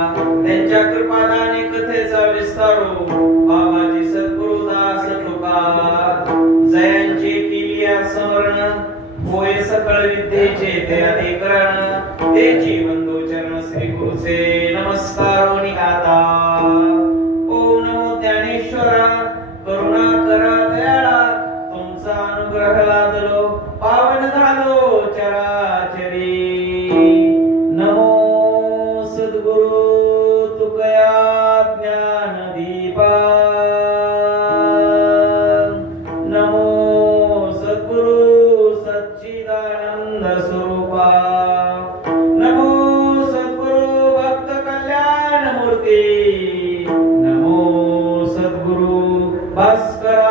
त्यांच्या कृपादाने कथेचा विस्तारो बाबाजी सद्गुरु दास तुका जयांचे किलिया स्मरण होय सकळ विद्येचे ते अधिकरण तेची बंधू चरण श्री गुरुचे नमस्कार निघाता। ओम नमो ज्ञानेश्वरा करुणा करा दयाळा तुमचा अनुग्रह लादलो पावन झालो चराचरी। नमो सद्गुरु तुकया ज्ञान दीपा नमो सद्गुरु सच्चिदानंद स्वरूपा नमो सद्गुरु भक्त कल्याण मूर्ती नमो सद्गुरु भास्करा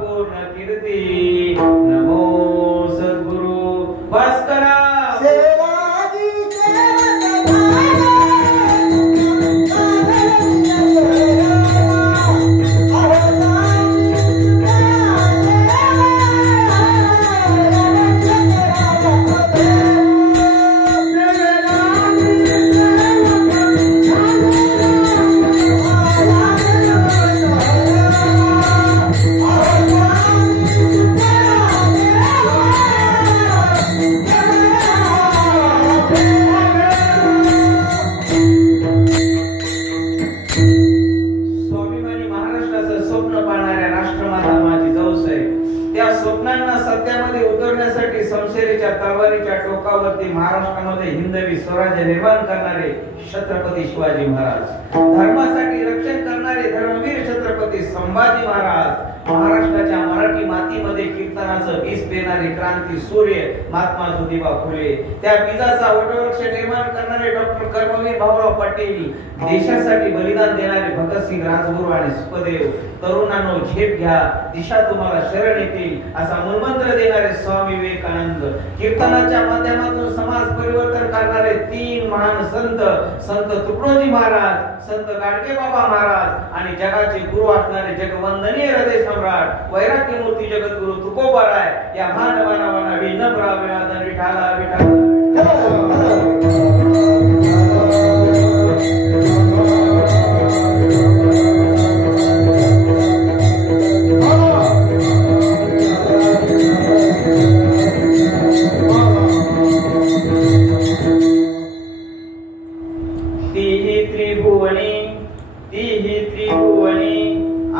पूर्ण कीर्ती नमो सद्गुरु भास्करा महाराष्ट्रामध्ये हिंदवी स्वराज्य निर्माण करणारे छत्रपती शिवाजी महाराज, धर्मासाठी रक्षण करणारे धर्मवीर छत्रपती संभाजी महाराज, महाराष्ट्राच्या मराठी मातीमध्ये कीर्तनाचं बीज पेरणारे क्रांती सूर्य महात्मा ज्योतिबा फुले, त्या बीजाचा वटवृक्ष निर्माण करणारे डॉक्टर कर्मवीर भाऊराव पाटील, देशासाठी बलिदान देणारे भगतसिंग राजगुरू आणि सुखदेव, तरुणांनो झेप घ्या दिशा तुम्हाला शरण येतील असा मूलमंत्र देणारे स्वामी विवेकानंद, कीर्तनाच्या माध्यमातून समाज परिवर्तन करणारे तीन महान संत, संत तुकडोजी महाराज, संत गाडगे बाबा महाराज आणि जगाचे गुरु असणारे जगवंदनीय हृदय सम्राट वैराग्य मूर्ती जगद्गुरु तुकोबाराय या मानवांना विनम्र अभिवादन। विठाला विठाला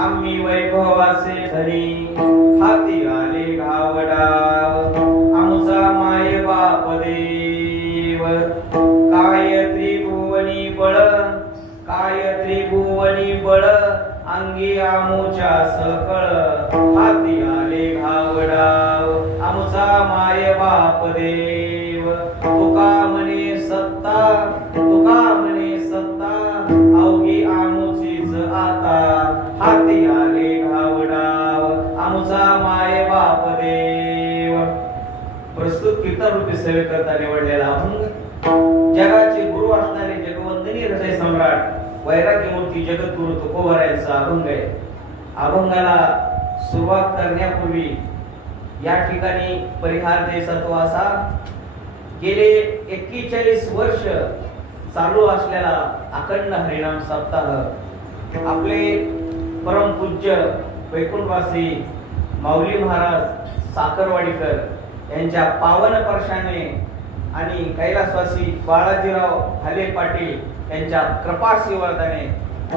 आम्ही वैभवाचे धनी हाती आले घावडाव आमचा माय बाप देव काय त्रिभुवनी बळ अंगी आमोच्या सकळ हाती आले घावडाव आमचा माय बाप देव तुका म्हणे सत्ता अवघी आमोचीच आता हाती आले घावडाव आमचा माय बाप देव। प्रस्तुत कीर्तन रूपी सेवे करता निवडलेला अभंग जगाचे गुरु असणारे जगवंदनीय हृदय सम्राट वैराग्य मूर्ती जगद्गुरु तुकोबारायांचा अभंग आहे। अभंगाला सुरुवात करण्यापूर्वी या ठिकाणी परिहार द्यायचा तो असा, गेले 41 वर्ष चालू असलेला अखंड हरिनाम सप्ताह आपले परम पूज्य वैकुंठवासी माऊली महाराज साखरवाडीकर यांच्या पावन स्पर्शाने आणि कैलासवासी बाळाजीराव भाले पाटील यांच्या कृपाशीर्वादाने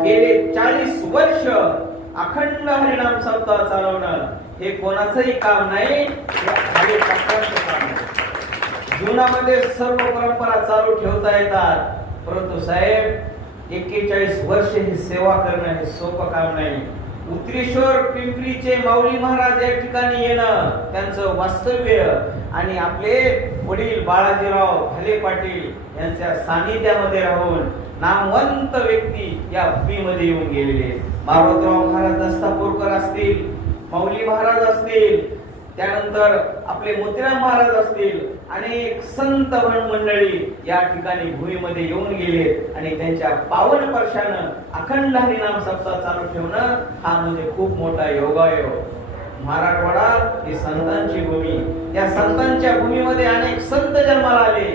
गेले 40 वर्ष अखंड हरिनाम सप्ताह चालवणं हे कोणाचंही काम नाही, जीवनामध्ये सर्व परंपरा चालू ठेवता येतात, परंतु साहेब 41 वर्ष ही सेवा करणं हे सोपं काम नाही। उत्तरेश्वर पिंपरीचे माऊली महाराज या ठिकाणी येणं त्यांचं वास्तव्य आणि आपले वडील बाळाजीराव भाले पाटील यांच्या सानिध्यामध्ये राहून नामवंत व्यक्ती या भूमीमध्ये येऊन गेलेले, मारुतराव महाराज दस्तापूरकर असतील, माऊली महाराज असतील, त्यानंतर आपले मोतीराम महाराज असतील, अनेक संत मंडळी या ठिकाणी भूमीमध्ये येऊन गेले आणि त्यांच्या पावन स्पर्शानं अखंड हरिनाम सप्ताह चालू ठेवणं हा म्हणजे खूप मोठा योगायोग। मराठवाडा ही संतांची भूमी, या संतांच्या भूमीमध्ये अनेक संत जन्माला आले,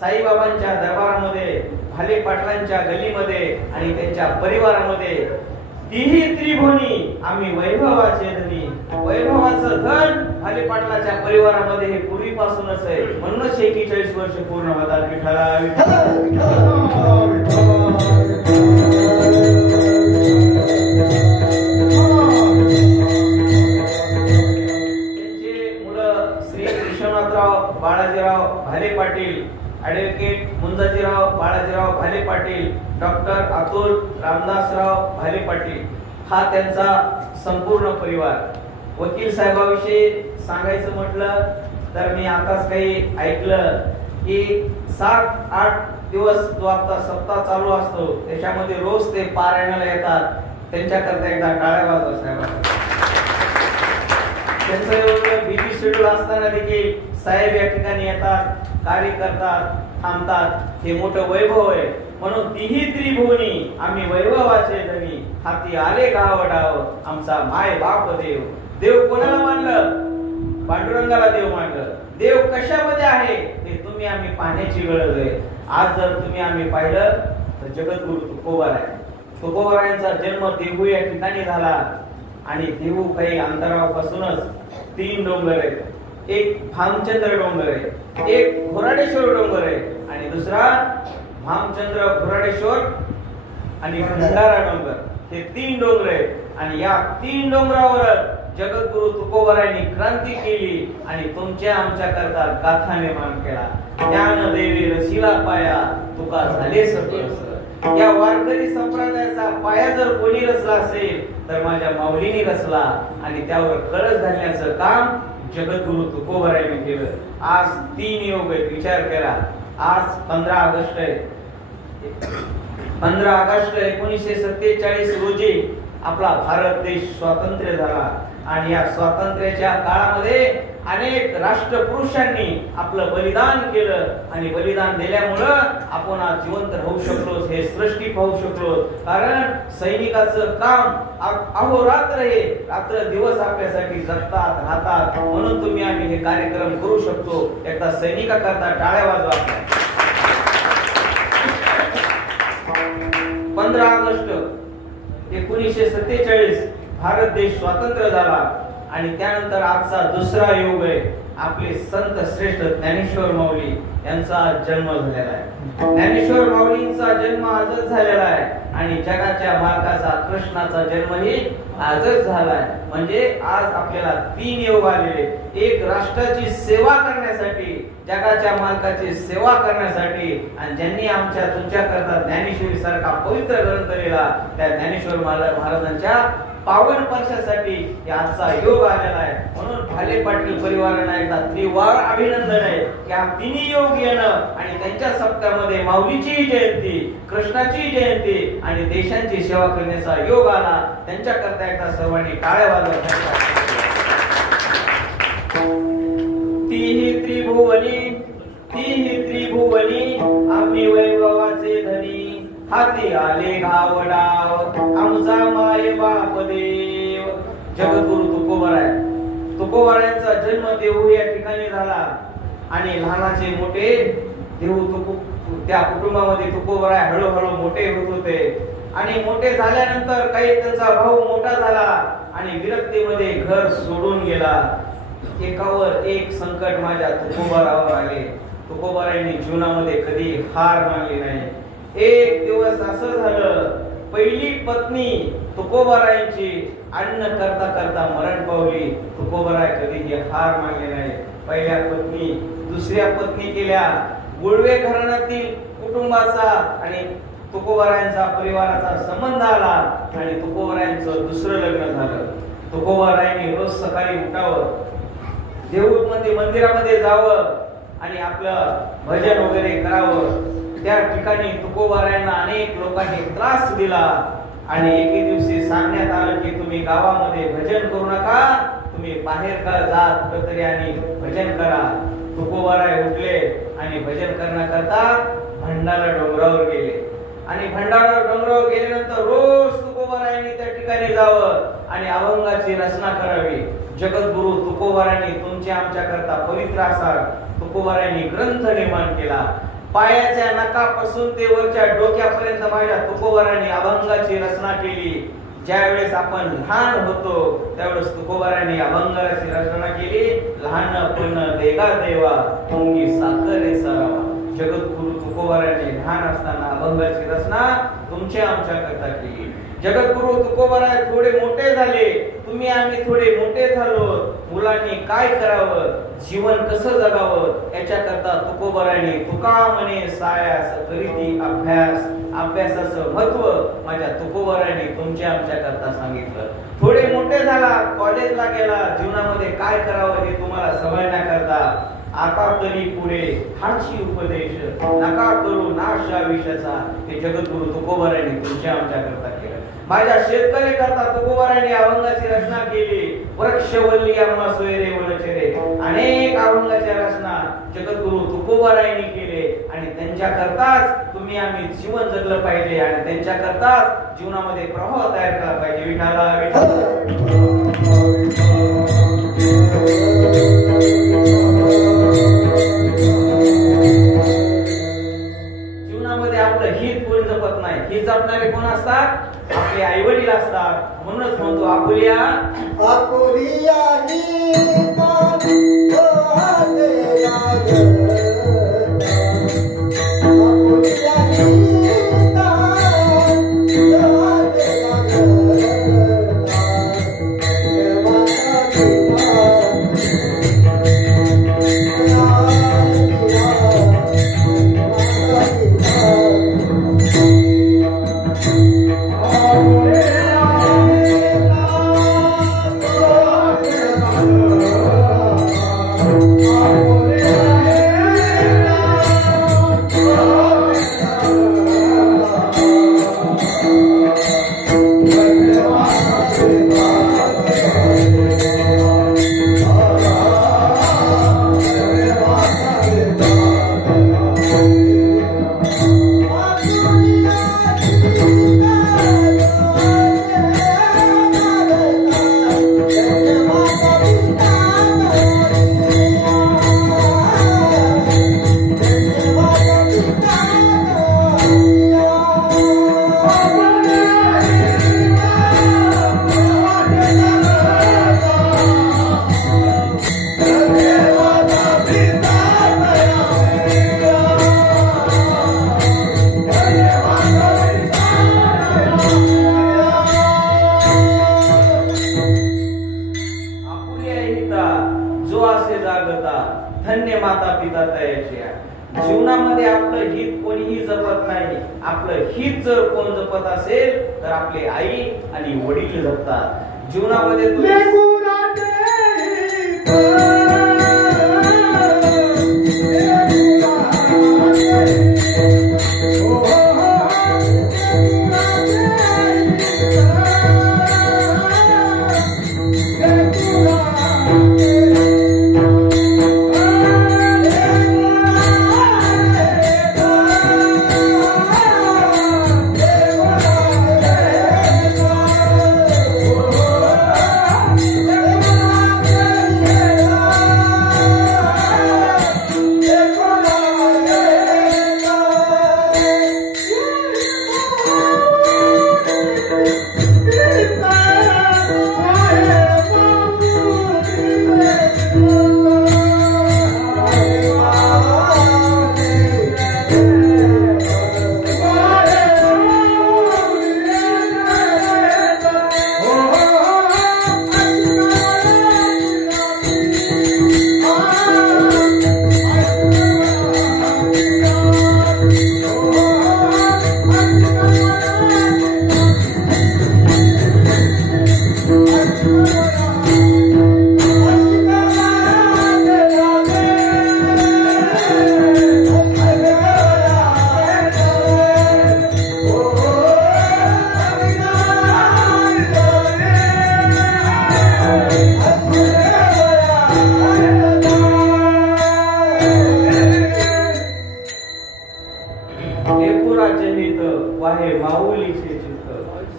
साईबाबांच्या दरबारामध्ये भाले पाटलांच्या गलीमध्ये आणि त्यांच्या परिवारामध्ये तीही त्रिभुवनी आम्ही वैभवाचे धनी. वैभवाचं धन भाले पाटलाच्या परिवारामध्ये हे पूर्वीपासूनच आहे. म्हणूनच 41 वर्ष पूर्ण होतात. विठ्ठला बाळाजीराव भाले पाटील, ऍडव्होकेट मुंजाजीराव बाळाजीराव भाले पाटील, डॉक्टर अतुल रामदासराव भाले पाटील हा त्यांचा संपूर्ण परिवार. वकील साहेबाविषयी सांगायचं म्हटलं तर मी आताच काही ऐकलं की 7-8 दिवस जो आता सप्ताह चालू असतो त्याच्यामध्ये रोज ते पारायणाला येतात. त्यांच्याकरता एकदा टाळ्या वाजवा साहेबांना. त्यांचं एवढं बिझी शेड्यूल असताना देखील साहेब या ठिकाणी येतात, कार्य करतात, थांबतात. हे मोठं वैभव आहे. म्हणून तीही त्रिभुवनी आम्ही वैभवाचे धनी. हाती आले गावडाव आमचा माय बाप देव. देव कोणाला मानलं? पांडुरंगाला देव मानलं. देव कशामध्ये आहे ते तुम्ही आम्ही पाहण्याची गरज आहे. आज जर तुम्ही आम्ही पाहिलं तर जगद्गुरु तुकोबाराय, तुकोबारायांचा जन्म देहू या ठिकाणी झाला. आणि देहू काही अंतरापासूनच 3 डोंगर आहेत. एक भामचंद्र डोंगर आहे, एक घोराडेश्वर डोंगर आहे आणि दुसरा भामचंद्र, घोराडेश्वर आणि भंडारा डोंगर. हे 3 डोंगर आहेत. आणि या 3 डोंगरावर जगद्गुरु तुकोबारायांनी क्रांती केली आणि तुमच्या आमच्या करता गाथा निर्माण केला. ज्ञान देवी रसिला पाया तुका झाले सगळं. या वारकरी संप्रदायाचा पाया जर कोणी रचला असेल तर माझ्या माऊलीने रचला. आणि त्यावर कळस घालण्याचं काम जगद्गुरु तुकोबारायांनी केलं. आज 3 योग आहेत. विचार करा, आज 15 ऑगस्ट आहे. 15 ऑगस्ट 1947 रोजी आपला भारत देश स्वातंत्र्य झाला. आणि या स्वातंत्र्याच्या काळामध्ये अनेक राष्ट्रपुरुषांनी आपलं बलिदान केलं. आणि बलिदान दिल्यामुळं आपण आज जिवंत राहू शकलो, हे सृष्टी पाहू शकलो. कारण सैनिकाचं काम अहोरात्र आहे. रात्र दिवस आपल्यासाठी जगतात, राहतात. म्हणून तुम्ही आम्ही हे कार्यक्रम करू शकतो. एकदा सैनिकाकरता टाळ्या वाजवा. 15 ऑगस्ट 1947 भारत देश स्वतंत्र झाला. आणि त्यानंतर आजचा दुसरा योग आहे. आपले संत श्रेष्ठ ज्ञानेश्वर माऊली यांचा जन्म झालेला आहे. ज्ञानेश्वर माऊलींचा जन्म आजच झालेला आहे. आणि जगाच्या मालकाचा कृष्णाचा जन्मही आजच झालाय. म्हणजे आज आपल्याला 3 योग आलेले. एक राष्ट्राची सेवा करण्यासाठी, जगाच्या मालकाची सेवा करण्यासाठी. आणि ज्यांनी आमच्या तुमच्या करता ज्ञानेश्वरी सारखा पवित्र ग्रंथ लिहिला त्या ज्ञानेश्वर महाराजांच्या पावन वर्षासाठी आजचा योग आलेला आहे. म्हणून भाले पाटील परिवारांना एकदा त्रिवार अभिनंदन आहे की हा 3 योग येणं आणि त्यांच्या सप्त्यामध्ये माऊलीची जयंती, कृष्णाची जयंती आणि देशांची सेवा करण्याचा योग आला. त्यांच्याकरता एकदा सर्वांनी टाळ्या वाजवा. तीही त्रिभुवनी आम्ही वैभवाचे धनी. हाती आले गावडाव आमचा माय बाप देव. जगद्गुरु तुकोबाराय, तुकोबारायांचा जन्म देहू या ठिकाणी झाला. आणि लहानाचे मोठे देहू त्या कुटुंबामध्ये तुकोबाराय हळूहळू मोठे होत होते. आणि मोठे झाल्यानंतर काही त्यांचा भाऊ मोठा झाला आणि विरक्तीमध्ये घर सोडून गेला. एकावर एक संकट माझ्या तुकोबारावर आले. तुकोबारायांनी जीवनामध्ये कधी हार मानली नाही. एक दिवस असं झालं, पहिली पत्नी तुकोबारायांची अन्न करता करता मरण पावली. तुकोबाराय कधीही हार मानले नाही. पहिल्या पत्नी दुसऱ्या पत्नी केल्या. गुळवे घराण्यातील कुटुंबाचा आणि तुकोबारायांचा परिवाराचा संबंध आला आणि तुकोबारायांचं दुसरं लग्न झालं. तुकोबारायांनी रोज सकाळी उठावं, देऊळमध्ये मंदिरामध्ये जावं आणि आपलं भजन वगैरे करावं. त्या ठिकाणी तुकोबारायांना अनेक लोकांनी त्रास दिला. आणि एके दिवशी सांगण्यात आलं की तुम्ही गावामध्ये भजन करू नका, तुम्ही बाहेर जा कुठेतरी आणि भजन करा. तुकोबाराय उठले आणि भजन करण्याकरता भंडारा डोंगरावर गेले. आणि भंडारा डोंगरावर गेल्यानंतर रोज तुकोबारायांनी त्या ठिकाणी जावं आणि अभंगाची रचना करावी. जगद्गुरु तुकोबारायांनी तुमच्या आमच्या करता पवित्र असा तुकोबारायांनी ग्रंथ निर्माण केला. पायाच्या नखापासून ते वरच्या डोक्यापर्यंत माझ्या तुकोबाराने अभंगाची रचना केली. ज्यावेळेस आपण लहान होतो त्यावेळेस तुकोबाराने अभंगाची रचना केली. लहानपण देगा देवा मुंगी साखरे सरावा. जगद्गुरु तुकोबाराने लहान असताना अभंगाची रचना तुमच्या आमच्या करता केली. जगद्गुरु तुकोबाराय थोडे मोठे झाले, तुम्ही आम्ही थोडे मोठे झालो. मुलांनी काय करावं, जीवन कसं जगावं याच्याकरता तुकोबाराने तुका म्हणे सायास करीती अभ्यास. अभ्यासाचं महत्व माझ्या तुकोबाराने तुमच्या आमच्या करता सांगितलं. थोडे मोठे झाला, कॉलेजला गेला, जीवनामध्ये काय करावं हे तुम्हाला समजण्याकरता आता तरी पुढे हाची उपदेश नका करू नाश विषयाचा हे जगद्गुरु तुकोबाराने तुमच्या आमच्या करता केलं. माझ्या शेतकरी करता तुकोबाराने अभंगाची रचना केली. वृक्षवल्ली आम्हा सोयरे वनचरे अनेक अभंगाच्या रचना जगद्गुरु तुकोबारायांनी केले आणि त्यांच्या करताच तुम्ही आम्ही जीवन जगलं पाहिजे आणि त्यांच्या करताच जीवनामध्ये प्रवाह तयार केला पाहिजे. विठाला जीवनामध्ये आपलं हित कोण जपत नाही. हित जपणारे कोण असतात? आपले आई वडील असतात. म्हणूनच म्हणतो आपुलिया आपुलिया धन्य माता पिता तयाच्या. जीवनामध्ये आपलं हित कोणीही जपत नाही. आपलं हित जर कोण जपत असेल तर आपले आई आणि वडील जपतात. जीवनामध्ये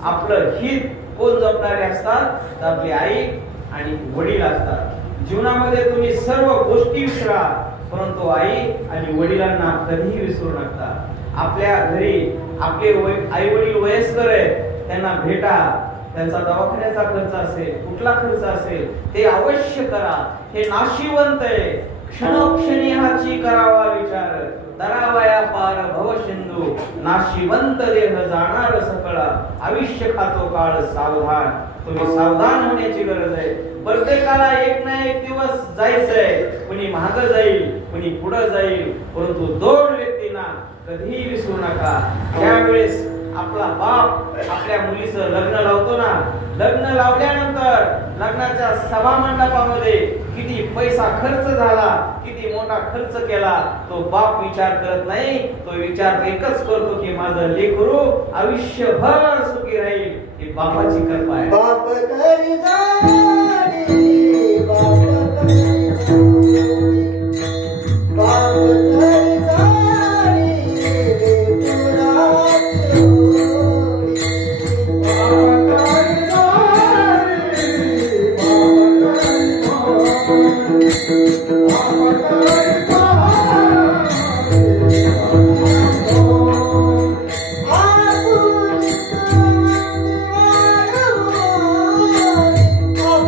आपलं हित कोण जपणारे असतात तर आपली आई आणि वडील असतात. जीवनामध्ये तुम्ही सर्व गोष्टी विसरा, परंतु आई आणि वडिलांना कधीही विसरू नका. आपल्या घरी आपले आई वडील वयस्कर आहेत, त्यांना भेटा. त्यांचा दवाखान्याचा खर्च असेल, कुठला खर्च असेल ते अवश्य करा. हे नाशिवंत आहे, क्षणोक्षणी हाची करावा विचार. दरावया पार भव सिंधू, नाशिवंत देह जाणार सकळा. आयुष्य खातो काळ सावधान. तुम्ही सावधान होण्याची गरज आहे. प्रत्येकाला एक ना एक दिवस जायचंय. कुणी मागे जाईल, कुणी पुढे जाईल, परंतु दोन व्यक्तींना कधीही विसरू नका. त्यावेळेस आपला बाप आपल्या मुलीचं लग्न लावतो ना, लग्न लावल्यानंतर लग्नाच्या सभा मंडपामध्ये किती पैसा खर्च झाला, किती मोठा खर्च केला, तो बाप विचार करत नाही. तो विचार एकच करतो की माझं लेकरू आयुष्यभर सुखी राहील. ही बापाची कृपा आहे. बाप करी जाणी, बाप करी जाणी, बाप करी जाणी, लेकराची ओढी. बाप करी जाणी, बाप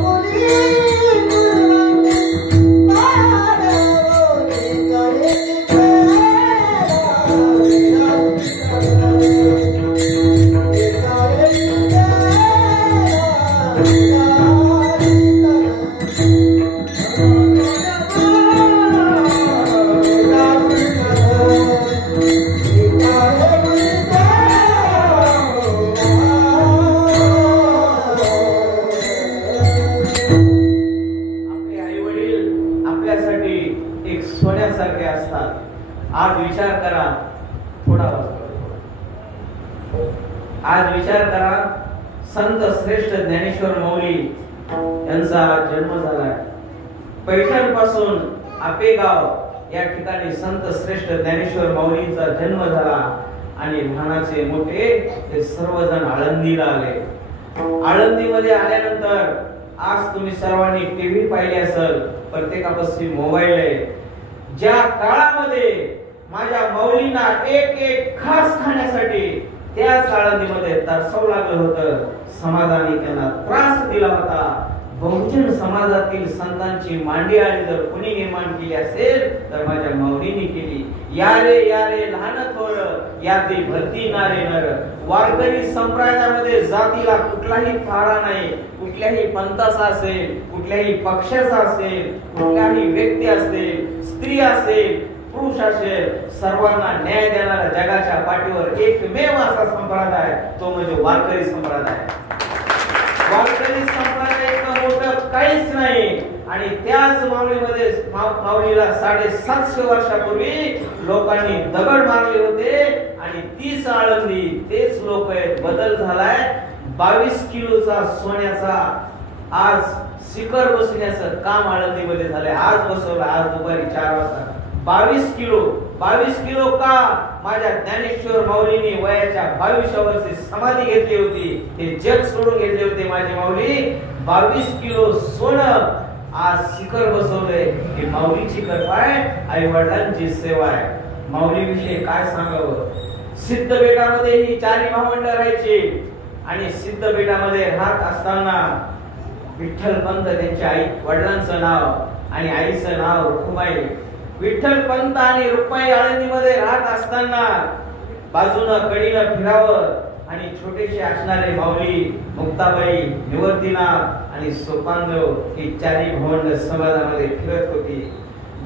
करी सोन्यासारखे असतात. आज विचार करा, थोडा आज विचार करा, संत श्रेष्ठ ज्ञानेश्वर माऊली यांचा जन्म झालाय. पैठण पासून आपेगाव या ठिकाणी संत श्रेष्ठ ज्ञानेश्वर माऊलींचा जन्म झाला आणि लहानाचे मोठे हे सर्वजण आळंदीला आले. आळंदीमध्ये आल्यानंतर आज तुम्ही सर्वांनी टीव्ही पाहिली असेल, प्रत्येकापाशी मोबाईल आहे. ज्या काळामध्ये माझ्या माऊलींना एक एक खास खाण्यासाठी त्या आळंदीमध्ये तरसावं लागलं होतं, समाजाने त्यांना त्रास दिला होता. बहुजन समाजातील संतांची मांडी आणि जर कोणी निर्माण केली असेल तर माझ्या माऊलींनी केली. यारे यारे लहान थोर यादी भरती नारे नर. वारकरी संप्रदायामध्ये जातीला कुठलाही थारा नाही. कुठल्याही पंथाचा असेल, कुठल्याही पक्षाचा असेल, कुठल्याही व्यक्ती असेल, स्त्री असेल, पुरुष असेल, सर्वांना न्याय देणारा जगाच्या पाठीवर एकमेव असा संप्रदाय तो म्हणजे वारकरी संप्रदाय. वारकरी संप्रदाय मोठं काहीच नाही. आणि त्याच माऊलीमध्ये माऊलीला 750 वर्षापूर्वी लोकांनी दगड मारले होते आणि तीच आळंदी, तेच लोक आहेत. बदल झालाय. 22 किलोचा सोन्याचा आज शिखर बसवण्याचं काम आळंदीमध्ये झालंय. आज बसवलं, आज दुपारी 4 वाजता. 22 किलो का? माझ्या ज्ञानेश्वर माऊलींनी वयाच्या 22व्या वर्षी समाधी घेतली होती. हे जग सोडून घेतले होते माझी माऊली. 22 किलो सोनं आज शिखर बसवलंय. ही माऊलीची कृपा आहे, आई वडिलांची सेवा आहे. माऊली विषयी काय सांगावं. सिद्धबेटामध्ये ही 4 भावंड राहायची आणि सिद्धबेटामध्ये राहत असताना विठ्ठल पंत त्यांच्या आई वडिलांचं नाव आणि आईचं नाव रुक्माई. विठ्ठल पंत आणि रुक्माई आळंदीमध्ये राहत असताना बाजूनं कडीनं फिरावं आणि छोटेसे असणारे माऊली मुक्ताबाई, निवर्तीनाथ आणि सोपानदेव ही 4 भावंड समाजामध्ये फिरत होती.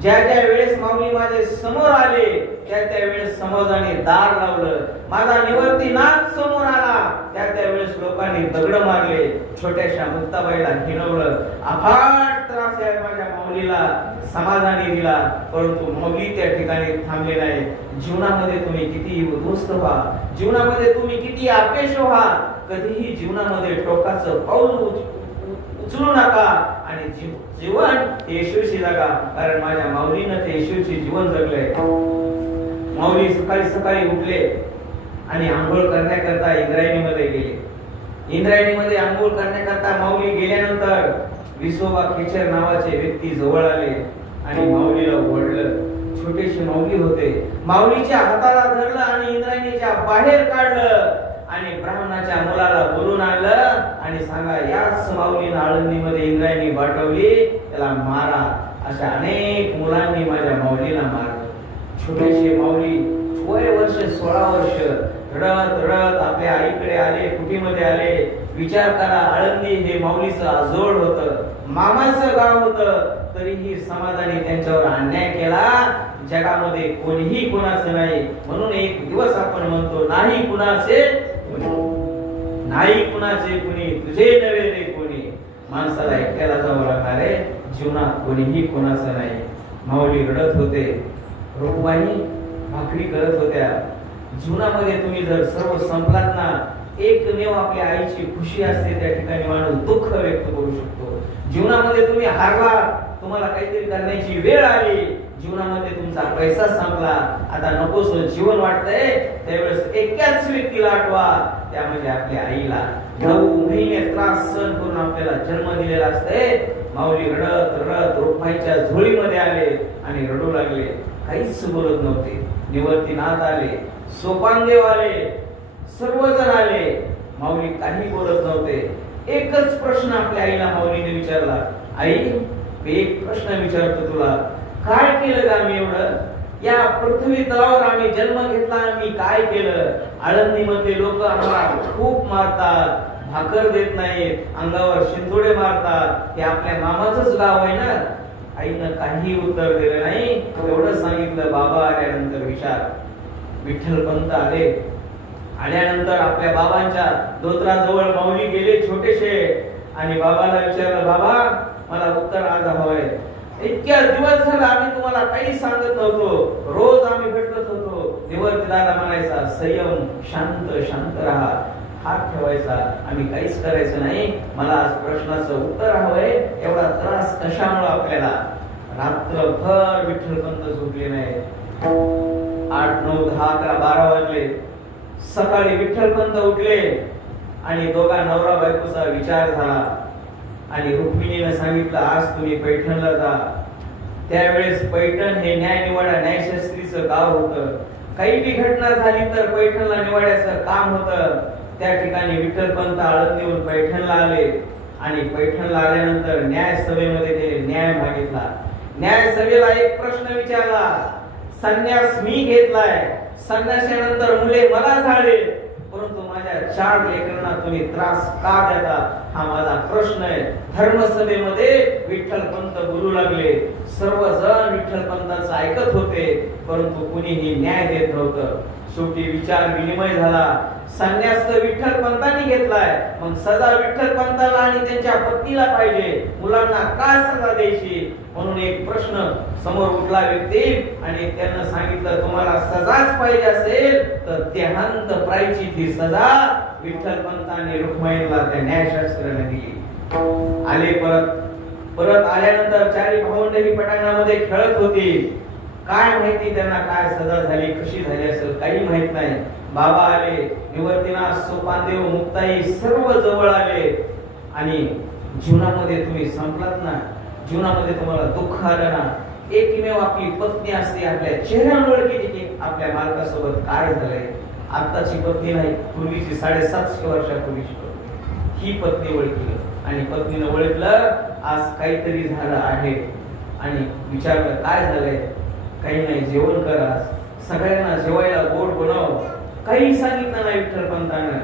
ज्या ज्या वेळेस माऊली माझे समोर आले त्या त्या वेळेस समाजाने दार लावलं. माझा निवर्तीनाथ समोर आला त्या त्या वेळेस लोकांनी दगड मारले. छोट्याशा मुक्ताबाईला हिणवलं. अफाट त्रास आहे माझ्या माऊलीला समाजाने दिला, परंतु माऊली त्या ठिकाणी थांबले नाही. जीवनामध्ये तुम्ही किती उद्ध्वस्त व्हा, जीवनामध्ये तुम्ही किती अपयश व्हा, कधीही जीवनामध्ये टोकाचं पाऊल उचलू नका आणि जीवन येशूची जगा. कारण माझ्या माऊलीनं ते येशूचे जीवन जगले. माऊली सकाळी सकाळी उठले आणि आंघोळ करण्याकरता इंद्रायणीमध्ये गेले. इंद्रायणीमध्ये आंघोळ करण्याकरता माऊली गेल्यानंतर विसोबा खेचर नावाचे व्यक्ती जवळ आले आणि माऊलीला ओढलं. छोटेसे माऊली होते. माऊलीच्या हाताला धरलं आणि इंद्रायणीच्या बाहेर काढलं आणि ब्राह्मणाच्या मुलाला बोलून आणलं आणि सांगा याच माऊलीनं आळंदीमध्ये इंद्रायणी पाठवली, त्याला मारा. अशा अनेक मुलांनी माझ्या माऊलीला मारलं. छोटेसे माऊली वय वर्ष 16 वर्ष रडत रडत आपल्या आईकडे आले, कुटीमध्ये आले. विचार करा, आळंदी हे माऊलीचं आजोळ होतं, मामाचं गाव होतं, तरीही समाजाने त्यांच्यावर अन्याय केला. जगामध्ये कोणीही कुणाचं नाही, म्हणून एक दिवस आपण म्हणतो नाही कुणाचे नाही कुणाचे कुणी, तुझे नव्हे रे कोणी. माणसाला एकट्याला जावं लागणार आहे, जीवनात कोणीही कुणाचं नाही. माऊली रडत होते, रुक्माई भाकरी करत होत्या. जीवनामध्ये तुम्ही जर सर्व संपलात ना, एकमेव आपल्या आईची खुशी असते, त्या ठिकाणी माणूस दुःख व्यक्त करू शकतो. जीवनामध्ये तुम्ही हारला, तुम्हाला काहीतरी करण्याची वेळ आली, जीवनामध्ये तुमचा पैसा संपला, आता नकोस जीवन वाटतंय, त्यावेळेस एकाच व्यक्तीला आठवा, त्या म्हणजे आपल्या आईला. 9 महिने त्रास सहन करून आपल्याला जन्म दिलेला असते. माऊली रडत रडत रुक्माईच्या झोळीमध्ये आले आणि रडू लागले. काहीच बोलत नव्हते. निवर्तीनाथ आले, सोपानदेव आले, सर्वजण आले. माऊली काही बोलत नव्हते. एकच प्रश्न आपल्या आईला माऊलीने विचारला, आई एक प्रश्न विचारतो तुला, काय केलं का मी एवढं? या पृथ्वी तलावर आम्ही जन्म घेतला, आम्ही काय केलं? आळंदीमध्ये लोक आम्हाला खूप मारतात, भाकर देत नाहीत, अंगावर शिंदोडे मारतात, हे आपल्या मामाचंच गाव आहे ना. आईनं काही उत्तर दिलं नाही. एवढं सांगितलं, बाबा आल्यानंतर विचार. विठ्ठलपंत आले. आल्यानंतर आपल्या बाबांच्या धोत्राजवळ माऊली गेले छोटेसे आणि बाबाला विचारलं, बाबा मला उत्तर आज हवंय. इतक्या दिवस झाला आम्ही तुम्हाला काही सांगत नव्हतो, रोज आम्ही भेटत होतो. निवर्तीदादा म्हणायचा, संयम, शांत शांत राहा, हात ठेवायचा, आम्ही काहीच करायचं नाही. मला आज प्रश्नाचं उत्तर हवंय. एवढा त्रास कशामुळे आपल्याला? रात्रभर विठ्ठलपंत झोपले नाही. 8, 9, 10, 11, 12 वाजले. सकाळी विठ्ठलपंत उठले आणि दोघा नवरा बायकोचा विचार झाला आणि रुक्मिणीने सांगितलं, आज तुम्ही पैठणला जा. त्यावेळेस पैठण हे न्यायनिवाडा न्यायशास्त्रीचं गाव होतं. काही बी घटना झाली तर पैठणला निवाड्याचं काम होतं. त्या ठिकाणी विठ्ठलपंत आळंदीहून पैठणला आले आणि पैठणला आल्यानंतर न्यायसभेमध्ये ते न्याय मागितला. न्यायसभेला एक प्रश्न विचारला, संन्यास मी घेतलाय, संन्यासानंतर मुले मला झाले, परंतु माझ्या 4 लेकरांना तुम्ही त्रास का देता? हा माझा प्रश्न आहे. धर्मसभेमध्ये विठ्ठलपंत बोलू लागले. सर्वजण विठ्ठलपंतांचं ऐकत होते, परंतु कुणीही न्याय देत नव्हतं. शेवटी विचार विनिमय झाला. संन्यास तर विठ्ठलपंतांनी घेतलाय, मग सजा विठ्ठलपंताला आणि त्यांच्या पत्नीला पाहिजे, मुलांना का सजा द्यायची? म्हणून एक प्रश्न समोर उठला व्यक्ती आणि त्यांना सांगितलं, तुम्हाला सजाच पाहिजे असेल तर देहांत प्रायची ती सजा विठ्ठलपंतांनी रुक्माईला त्या न्यायशास्त्राने दिली. आले परत आल्यानंतर 4 भावंडही पटांगणामध्ये खेळत होती. काय माहिती त्यांना काय सजा झाली, कशी झाली असेल, काही माहित नाही. बाबा आले, निवर्तीनाथ, सोपानदेव, मुक्ताई सर्व जवळ आले आणि जीवनामध्ये तुम्ही संपलात ना, जीवनामध्ये तुम्हाला दुःख आलं ना, एकमेव आपली पत्नी असते, आपल्या चेहऱ्यावर ओळखी आपल्या मालकासोबत काय झालंय. आताची पत्नी नाही, पूर्वीची 750 वर्षापूर्वीची पत्नी. ही पत्नी ओळखली आणि पत्नीनं ओळखलं, आज काहीतरी झालं आहे आणि विचारलं काय झालंय. काही नाही, जेवण करा, सगळ्यांना जेवायला गोड बनव. काही सांगितलं नाही विठ्ठलपंतानं.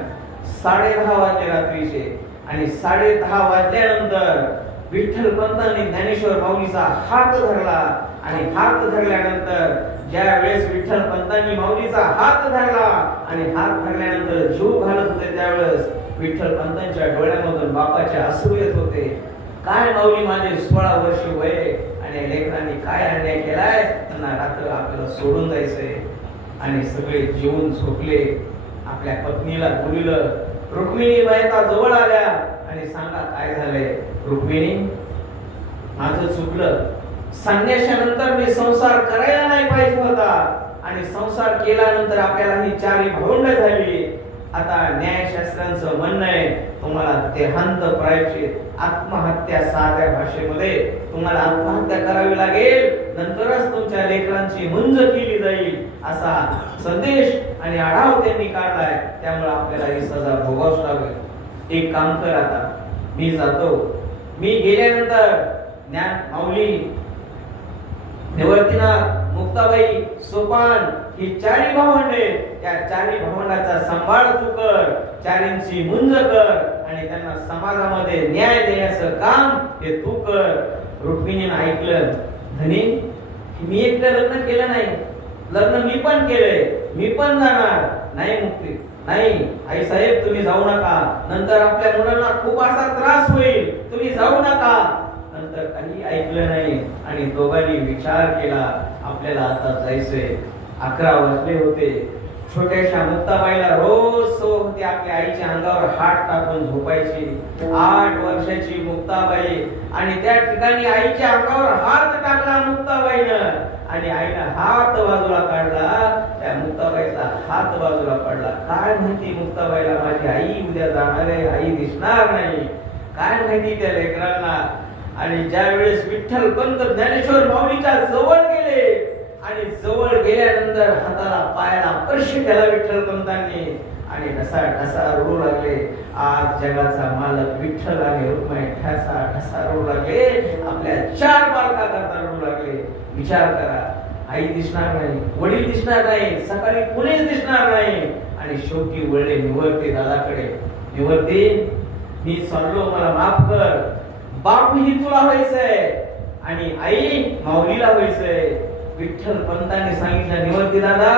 10:30 वाजले रात्रीचे आणि 10:30 वाजल्यानंतर विठ्ठलपंतांनी ज्ञानेश्वर माऊलीचा हात धरला आणि हात धरल्यानंतर ज्या वेळेस विठ्ठलपंतांनी माऊलीचा हात धरला आणि हात धरल्यानंतर जीव घालत होते, त्यावेळेस विठ्ठलपंतांच्या डोळ्यामधून बापाचे अश्रू येत होते. काय माऊली, माझे 16 वर्ष वय आणि लेकरांनी काय अन्याय केलाय, त्यांना रात्र आपल्याला सोडून जायचंय. आणि सगळे जेवून झोपले. आपल्या पत्नीला बोलिलं. रुक्मिणी बायका जवळ आल्या आणि सांगा काय झालंय. रुक्मिणी, माझं चुकलं, संन्यासानंतर मी संसार करायला नाही पाहिजे होता आणि संसार केल्यानंतर आपल्याला ही 4 भावंड झाली. आता न्यायशास्त्रांचं म्हणणं आहे तुम्हाला देहांत प्रायश्चित आत्महत्या साध्या भाषेमध्ये तुम्हाला आत्महत्या करावी लागेल, नंतरच तुमच्या लेकरांची मुंज केली जाईल असा संदेश आणि आढाव त्यांनी काढलाय. त्यामुळे आपल्याला ही सजा भोगावच लागेल. एक काम कर, आता मी जातो. मी गेल्यानंतर ज्ञान माऊली, निवर्तीनाथ, मुक्ताबाई, सोपान ही चारी भावंडे, त्या चारी भावंडाचा सांभाळ तू कर, चारींची मुंज कर आणि त्यांना समाजामध्ये न्याय देण्याचं काम हे तू कर. रुक्मिणीनं ऐकलं, धनी मी एकटं लग्न केलं नाही, लग्न मी पण केलंय, मी पण जाणार. नाही मुक्ती, नाही आई साहेब तुम्ही जाऊ नका, नंतर आपल्या मुलांना खूप असा त्रास होईल, तुम्ही जाऊ नका. नंतर काही ऐकलं नाही आणि दोघांनी विचार केला आपल्याला आता जायचंय. 11 वाजले होते. छोट्याशा मुक्ताबाईला रोज सवय होती आपल्या आईच्या अंगावर हात टाकून झोपायची. 8 वर्षाची मुक्ताबाई आणि त्या ठिकाणी आईच्या अंगावर हात टाकला मुक्ताबाईनं आणि आईला हात बाजूला काढला. त्या मुक्ताबाईचा हात बाजूला पडला. काय माहिती मुक्ताबाईला माझी आई उद्या जाणार आहे, आई दिसणार नाही, काय माहिती त्या लेकरांना. आणि ज्या वेळेस विठ्ठल पंत ज्ञानेश्वर माऊलीच्या जवळ गेले आणि जवळ गेल्यानंतर हाताला पायाला स्पर्श केला विठ्ठल पंतांनी आणि ढसा ढसा रोडू लागले. आज जगाचा मालक विठ्ठल आणि रुक्मिणी ढसा ढसा रोडू लागले. आपल्या 4 बालका करता रोडू लागले. विचार करा, आई दिसणार नाही, वडील दिसणार नाही, सकाळी कुणीच दिसणार नाही आणि शेवटी वळले निवर्ती दादाकडे. निवर्ती, मी चाललो, मला माफ कर. बापही तुला व्हायचंय आणि आई माऊलीला व्हायचंय. विठ्ठल पंतांनी सांगितलं, निवर्ती दादा,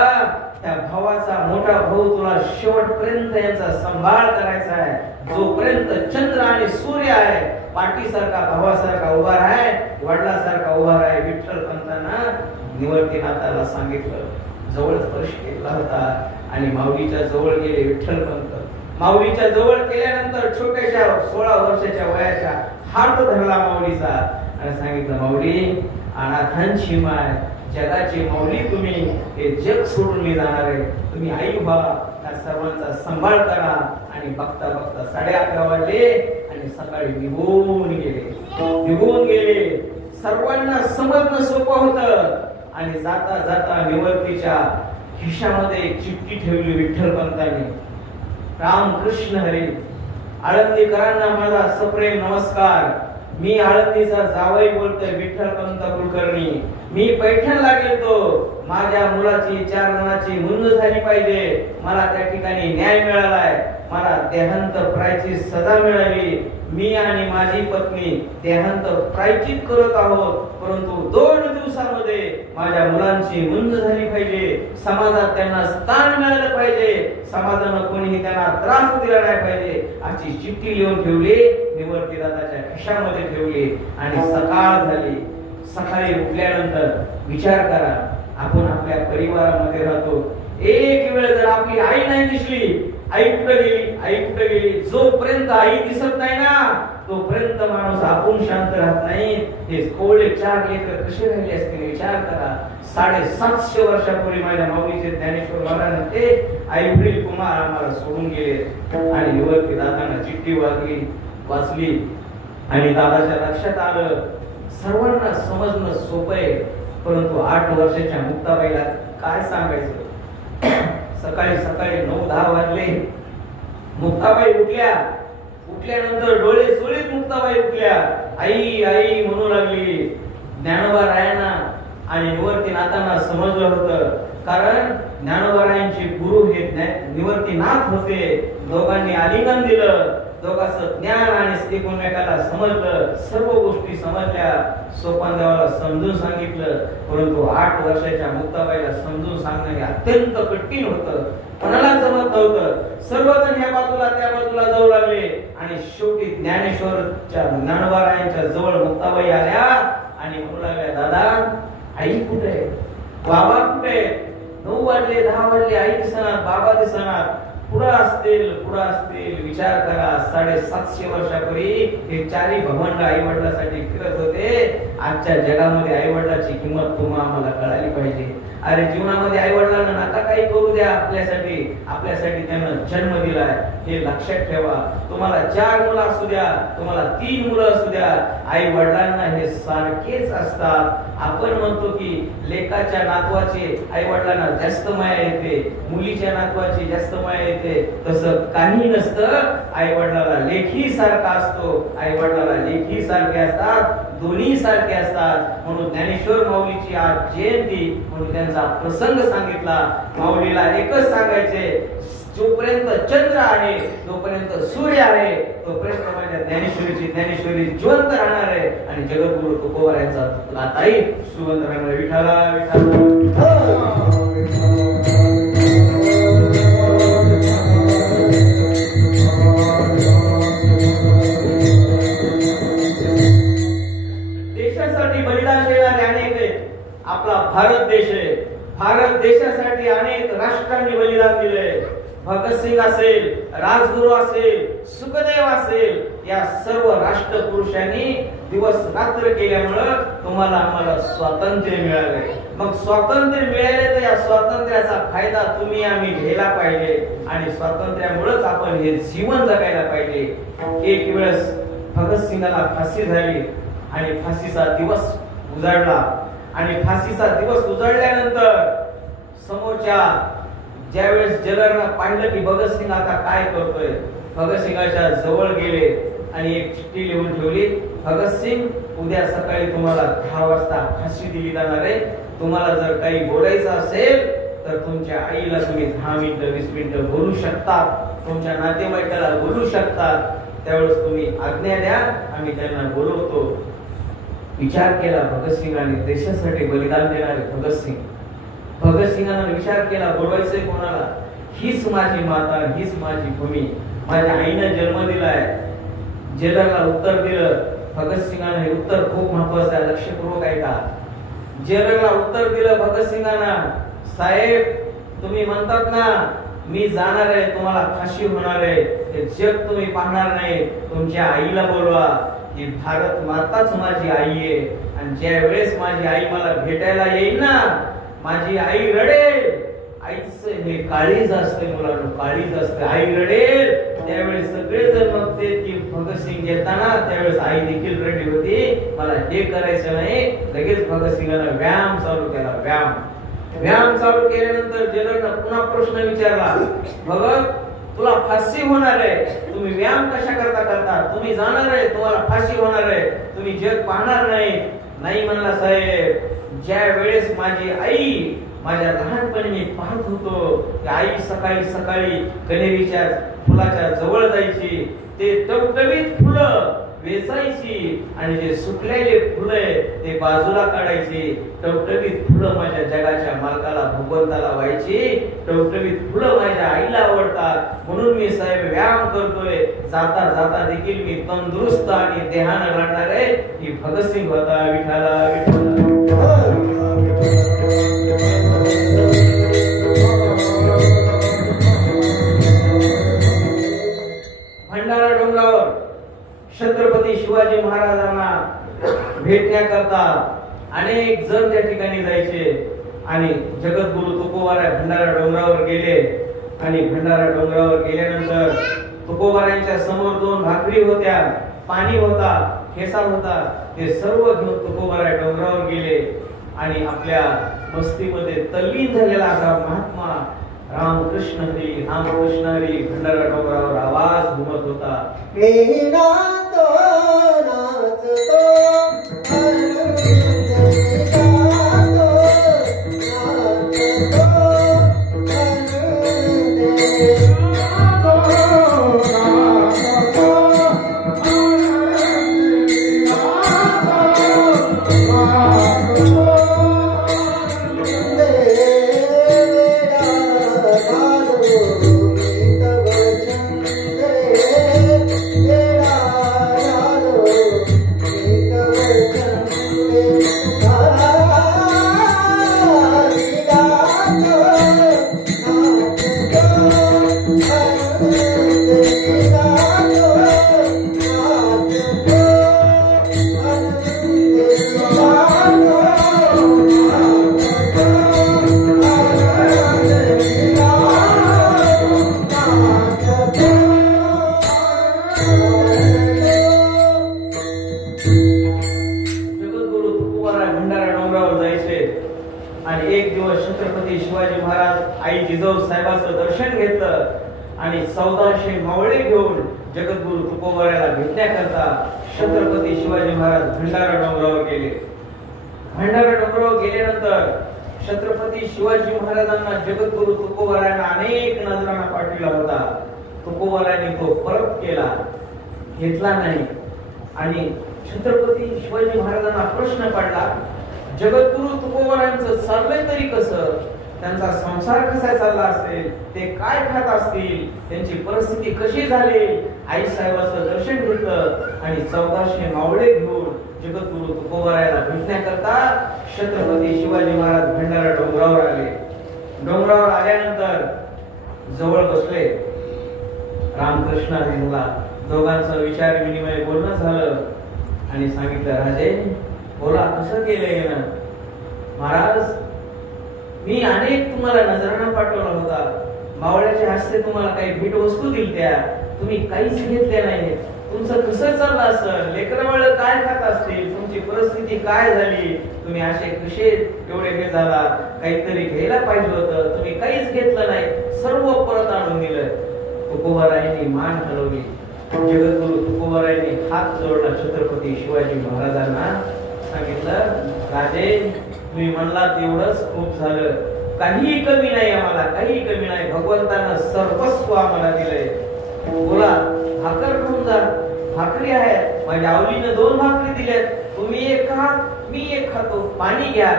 त्या भावाचा मोठा भाऊ तुला शेवटपर्यंत यांचा सांभाळ करायचा आहे. जोपर्यंत चंद्र आणि सूर्य आहे पाठीसारखा भावासारखा उभा आहे, वडिलासारखा उभा आहे. विठ्ठल पंतांना निवर्तीनाथाला सांगितलं. जवळ स्पर्श केला होता आणि माऊलीच्या जवळ गेले विठ्ठल पंत. माऊलीच्या जवळ केल्यानंतर छोट्याशा 16 वर्षाच्या वयाच्या हात धरला माऊलीचा आणि सांगितलं, माऊली, अनाथांची माय, जगाची माऊली तुम्ही, हे जग सोडून मी जाणार आहे, तुम्ही आई व्हा, त्या सर्वांचा सांभाळ करा. आणि बघता बघता 11:30 वाजले आणि सकाळी निघून गेले. सर्वांना समजणं सोपं होतं. आणि जाता जाता निवर्तीच्या खिशामध्ये एक चिठ्ठी ठेवली विठ्ठल पंतांनी. रामकृष्ण हरी, आळंदीकरांना माझा सप्रेम नमस्कार. मी आळंदीचा जावई बोलतोय, विठ्ठल पंत कुलकर्णी. मी पैठणला गेलतो, माझ्या मुलाची 4 जणांची मुंज झाली पाहिजे, मला त्या ठिकाणी न्याय मिळालाय, मला देहांत प्रायचित सजा मिळाली. मी आणि माझी पत्नी देहांत प्रायचित करत आहोत, परंतु 2 दिवसामध्ये माझ्या मुलांची मुंज झाली पाहिजे, समाजात त्यांना स्थान मिळालं पाहिजे, समाजानं कोणीही त्यांना त्रास दिला नाही पाहिजे. अशी चिठ्ठी लिहून ठेवली, निवर्ती दादाच्या खिशामध्ये ठेवली आणि सकाळ झाली. सकाळी उठल्यानंतर विचार करा, आपण आपल्या परिवारामध्ये राहतो. एक वेळ जर आपली आई नाही दिसली, आई कुठे गेली, आई कुठे गेली, जोपर्यंत आई दिसत नाही ना तोपर्यंत माणूस आपण शांत राहत नाही. हे कोवळे 4 लेकर कसे राहिले असतील विचार करा. 750 वर्षापूर्वी माझ्या माऊलीचे ज्ञानेश्वर महाराज ते आई वडील कुमार आम्हाला सोडून गेले. आणि निवर्ती दादांना चिठ्ठी वाचली आणि दादाच्या लक्षात आलं, सर्वांना समजणं सोपं आहे, परंतु 8 वर्षाच्या मुक्ताबाईला काय सांगायचं. सकाळी सकाळी 9-10 वाजले. मुक्ताबाई उठल्यानंतर डोळे सोडीत मुक्ताबाई उठल्या. आई आई म्हणू लागली. ज्ञानोबा रायांना आणि निवर्तीनाथांना समजलं होतं, कारण ज्ञानोबा रायांचे गुरु हे निवर्तीनाथ होते. दोघांनी आलिंगन दिलं, दोघांचं ज्ञान आणि एकमेकाला समजलं, सर्व गोष्टी समजल्या. सोपान देवाला समजून सांगितलं, परंतु 8 वर्षाच्या मुक्ताबाईला समजून सांगणं हे अत्यंत कठीण होतं, कोणाला जमत नव्हतं. सर्वजण या बाजूला त्या बाजूला जाऊ लागले आणि शेवटी ज्ञानेश्वरच्या ज्ञानोबारायांच्या जवळ मुक्ताबाई आल्या आणि म्हणू लागल्या, दादा आई कुठे आहे, बाबा कुठे आहे. 9 वाजले 10 वाजले, आई दिसणार, बाबा दिसणार, पुढं असतील. विचार करा, 750 वर्षापूर्वी हे 4 भवंड आई वडिलांसाठी फिरत होते आजच्या जगामध्ये आई वडिलांची किंमत तुम्हाला आम्हाला कळाली पाहिजे. अरे जीवनामध्ये आई वडिलांना नका काही करू द्या, आपल्यासाठी त्यांना जन्म दिलाय हे लक्षात ठेवा. तुम्हाला 4 मुलं असू द्या, तुम्हाला 3 मुलं असू द्या, आई वडिलांना हे सारखेच असतात. आपण म्हणतो की लेकाच्या नातवाची आई वडिलांना जास्त माया येते, मुलीच्या नातवाची जास्त माया येते. तसं काही नसतं. आई वडिलाला लेखी सारखा असतो, आई वडिलाला लेखी सारखे असतात, दोन्ही सारखे असतात. म्हणून ज्ञानेश्वर माऊलीची आज जयंती म्हणून त्यांचा प्रसंग सांगितला. माऊलीला एकच सांगायचे, जोपर्यंत चंद्र आहे, जोपर्यंत सूर्य आहे, तोपर्यंत माझ्या ज्ञानेश्वरी जिवंत राहणार आहे आणि जगद्गुरु तुकोबार यांचा आताही सुवंत राहणार. विठ्ठला विठ्ठला. देशासाठी बलिदान देणारे अनेक आहेत. आपला भारत देश आहे. भारत देशासाठी अनेक राष्ट्रांनी बलिदान दिले. भगतसिंग असेल, राजगुरू असेल, सुखदेव असेल, या सर्व राष्ट्रपुरुषांनी दिवस रात्र केल्यामुळं तुम्हाला आम्हाला स्वातंत्र्य मिळाले. मग स्वातंत्र्य मिळाले तर या स्वातंत्र्याचा फायदा तुम्ही आम्ही घ्यायला पाहिजे आणि स्वातंत्र्यामुळेच आपण हे जीवन जगायला पाहिजे. एक वेळेस भगतसिंगाला फाशी झाली आणि फाशीचा दिवस उजाडला आणि फाशीचा दिवस उजाडल्यानंतर समोरच्या ज्यावेळेस जलरनं पाहिलं की भगतसिंग आता काय करतोय, भगतसिंगाच्या जवळ गेले आणि एक चिठ्ठी लिहून ठेवली. भगतसिंग, उद्या सकाळी तुम्हाला 10 वाजता फाशी दिली जाणार आहे. तुम्हाला जर काही बोलायचं असेल तर तुमच्या आईला तुम्ही 10 मिनिटं 20 मिनिटं बोलू शकता, तुमच्या नातेवाईकाला बोलू शकता. त्यावेळेस तुम्ही आज्ञा द्या, आम्ही त्यांना बोलवतो. विचार केला भगतसिंगाने, देशासाठी बलिदान देणारे भगतसिंगाने विचार केला, बोलवायचंय कोणाला? हीच माझी माता, हीच माझी भूमी. माझ्या आईने जन्म दिलाय. जेलरला उत्तर दिलं. भगतसिंगाने हे उत्तर खूप महत्वाचं आहे, लक्षपूर्वक ऐका. जेलरला उत्तर दिलं भगतसिंगानं, साहेब तुम्ही म्हणतात ना मी जाणार आहे, तुम्हाला फाशी होणार आहे, हे जग तुम्ही पाहणार नाही, तुमच्या आईला बोलवा. ही भारत माताच माझी आई आहे आणि ज्या वेळेस माझी आई मला भेटायला येईल ना, माझी आई रडेल. आईचं हे काळीज असते मुलांना, काळीज असते. आई रडेल त्यावेळेस सगळेजण म्हणते की भगतसिंग येताना त्यावेळेस आई देखील रडली होती, मला हे करायचं नाही. लगेच भगतसिंगाने व्यायाम चालू केला. व्यायाम चालू केल्यानंतर जेलरनं पुन्हा प्रश्न विचारला, भगत तुला फाशी होणार आहे, तुम्ही व्यायाम कशा करता? तुम्ही जाणार आहे, तुम्हाला फाशी होणार आहे, तुम्ही जग पाहणार नाही म्हणला साहेब. ज्या वेळेस माझी आई, माझ्या लहानपणी मी पाहत होतो की आई सकाळी सकाळी कनेरीच्या फुलाच्या जवळ जायची, ते टवटवीत फुलं वेचायची आणि जे सुकलेले फुलं ते बाजूला काढायची. टवटवीत फुलं माझ्या जगाच्या मालकाला, भगवंताला व्हायची. टवटवीत फुलं माझ्या आईला आवडतात म्हणून मी साहेब व्यायाम करतोय. जाता जाता देखील मी तंदुरुस्त आणि देहानं राहणार आहे. ही भगतसिंग होता. विठ्ठला विठ्ठला. भंडारा डोंगरावर छत्रपती शिवाजी महाराजांना भेटण्याकरता अनेक जण त्या ठिकाणी जायचे आणि जगद्गुरु तुकोबार भंडारा डोंगरावर गेले आणि भंडारा डोंगरावर गेल्यानंतर तुकोबारांच्या समोर 2 भाकरी होत्या, पाणी होता, ठेसा होता. ते सर्व घेऊन तुकोबारा डोंगरावर गेले आणि आपल्या मस्तीमध्ये तल्लीन झालेला महात्मा रामकृष्ण हरी भंडारा डोंगरावर आवाज घुमत होता. 1400 मावळे घेऊन जगद्गुरु तुकोबारायाला भेटण्याकरता छत्रपती शिवाजी महाराज भंडारा डोंगरावर गेले. भंडारा डोंगरावर गेल्यानंतर छत्रपती शिवाजी महाराजांना जगद्गुरु तुकोबारायांना अनेक नजरांना पाठविला होता. तुकोबारायांनी तो परत केला, घेतला नाही. आणि छत्रपती शिवाजी महाराजांना प्रश्न पडला, जगद्गुरु तुकोबारायांचं चाललंय तरी कसं, त्यांचा संसार कसा चालला असेल, ते काय खात असतील, त्यांची परिस्थिती कशी झाली. आई साहेबांचं दर्शन घेतलं आणि 1400 मावळे घेऊन जगद्गुरु तुकोबारायाला भेटण्याकरता छत्रपती शिवाजी महाराज भंडारा डोंगरावर आले. डोंगरावर आल्यानंतर जवळ बसले. रामकृष्ण हरीला दोघांचं विचार विनिमय बोलणं झालं आणि सांगितलं, राजे बोला कसं केलंय ना महाराज, मी अनेक तुम्हाला नजराणा पाठवला होता, मावळ्याच्या हस्ते तुम्हाला काही भेट वस्तू दिल्या, तुम्ही काहीच घेतल्या नाही. तुमचं कसं चाललं असं, लेकरबाळ काय खात असतील, तुमची परिस्थिती काय झाली, तुम्ही असे कसे एवढे हे झाला, काहीतरी घ्यायला पाहिजे होतं, तुम्ही काहीच घेतलं नाही, सर्व परत आणून दिलं. तुकोबारायांनी मान हलवली. जगद्गुरु तुकोबारायांनी हात जोडला छत्रपती शिवाजी महाराजांना. सांगितलं, राजे तुम्ही म्हणला तेवढंच खूप झालं, काही कमी नाही आम्हाला, काही कमी नाही. भगवंतानं सर्वस्व आम्हाला दिलंय. बोला भाकर खाऊन जा, भाकरी आहे, माझ्या आवलीनं 2 भाकरी दिल्यात, तुम्ही एक खा, मी एक खातो, पाणी घ्या.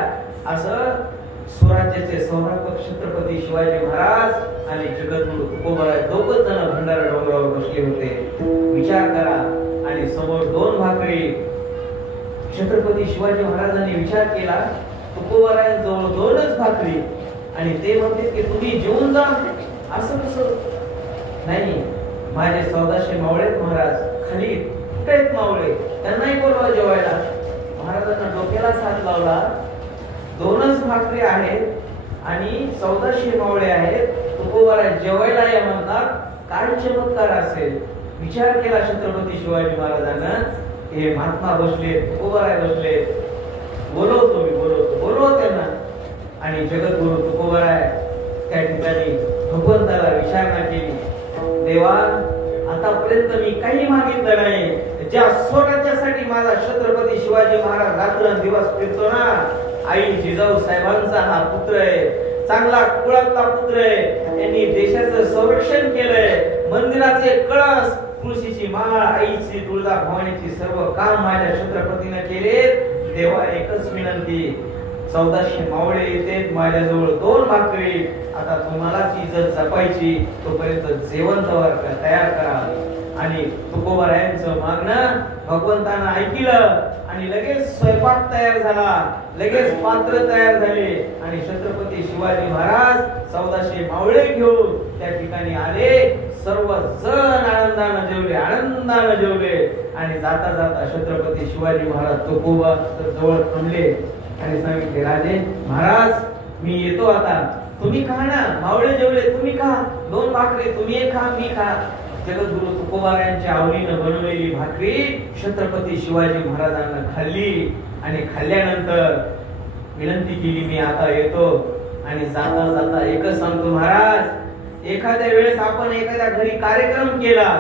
असं स्वराज्याचे संरक्षक छत्रपती शिवाजी महाराज आणि जगद्गुरु तुकोबाराय दोघं जण भंडारा डोंगरावर बसले होते. विचार करा. आणि समोर 2 भाकरी. छत्रपती शिवाजी महाराजांनी विचार केला, तुकोबारायांजवळ 2च भाकरी आणि ते म्हणते की तुम्ही जेवून जा. असं कसं? नाही, माझे 1400 मावळे महाराज खाली कुठेच मावळे, त्यांनाही बोलवा जेवायला. महाराजांना डोक्याला हात लावला. 2च भाकरी आहेत आणि 1400 मावळे आहेत, तुकोबाराय जेवायला या म्हणतात, काय चमत्कार असेल. विचार केला छत्रपती शिवाजी महाराजांना, हे महात्मा बसले, तुकोबाराय बसले, बोलवतो मी, बोलव त्यांना. आणि जगद्गुरु तुकोबाराय त्या ठिकाणी भगवंताला विचारणा केली, देवा आतापर्यंत मी काही मागितलं नाही, ज्या स्वराज्यासाठी माझा छत्रपती शिवाजी महाराज रात्रंदिवस फिरतो ना, आई जिजाऊ साहेबांचा हा पुत्र आहे, चांगला कुळातला पुत्र आहे, यांनी देशाचं संरक्षण केलंय, मंदिराचे कळस, तुळशीची माळ, आईची तुळजा भवानीची सर्व काम माझ्या छत्रपतीने केले. देवा एकच विनंती, 1400 मावळे येते, माझ्याजवळ 2 भाकरी, आता तुम्हाला ती जर जपायची तोपर्यंत जेवण तयार करा. आणि तुकोबारायांचं मागणं भगवंतानं ऐकलं आणि लगेच स्वयंपाक तयार झाला, लगेच पात्र तयार झाले आणि छत्रपती शिवाजी महाराज 1400 मावळे घेऊन त्या ठिकाणी आले. सर्व जण आनंदानं जेवले आणि जाता जाता छत्रपती शिवाजी महाराज तुकोबा जवळ थांबले आणि सांगितले, राजे महाराज मी येतो आता, तुम्ही खा ना, मावळे जेवले, तुम्ही खा, 2 भाकरी तुम्ही एक खा, मी खा. जगद्गुरु तुकोबारायांच्या आवडीनं बनवलेली भाकरी छत्रपती शिवाजी महाराजांना खाल्ली आणि खाल्ल्यानंतर विनंती केली, मी आता येतो. आणि जाता जाता एकच सांगतो, महाराज एखाद्या वेळेस आपण एखाद्या घरी कार्यक्रम केला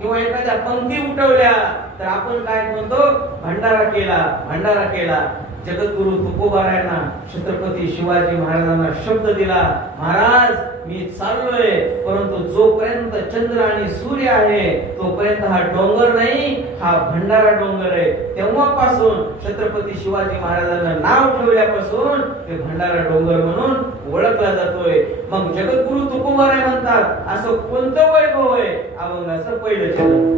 किंवा एखाद्या पंक्ती उठवल्या तर आपण काय म्हणतो, भंडारा केला. जगद्गुरु तुकोबारायांना छत्रपती शिवाजी महाराजांना शब्द दिला, महाराज मी चाललोय, परंतु जोपर्यंत चंद्र आणि सूर्य आहे तोपर्यंत हा डोंगर नाही, हा भंडारा डोंगर आहे. तेव्हापासून छत्रपती शिवाजी महाराजांना नाव ठेवल्यापासून ते भंडारा डोंगर म्हणून ओळखला जातोय. मग जगद्गुरु तुकोबाराय म्हणतात, असं कोणतं वैभव आहे अभंगाचं पहिलं चरण.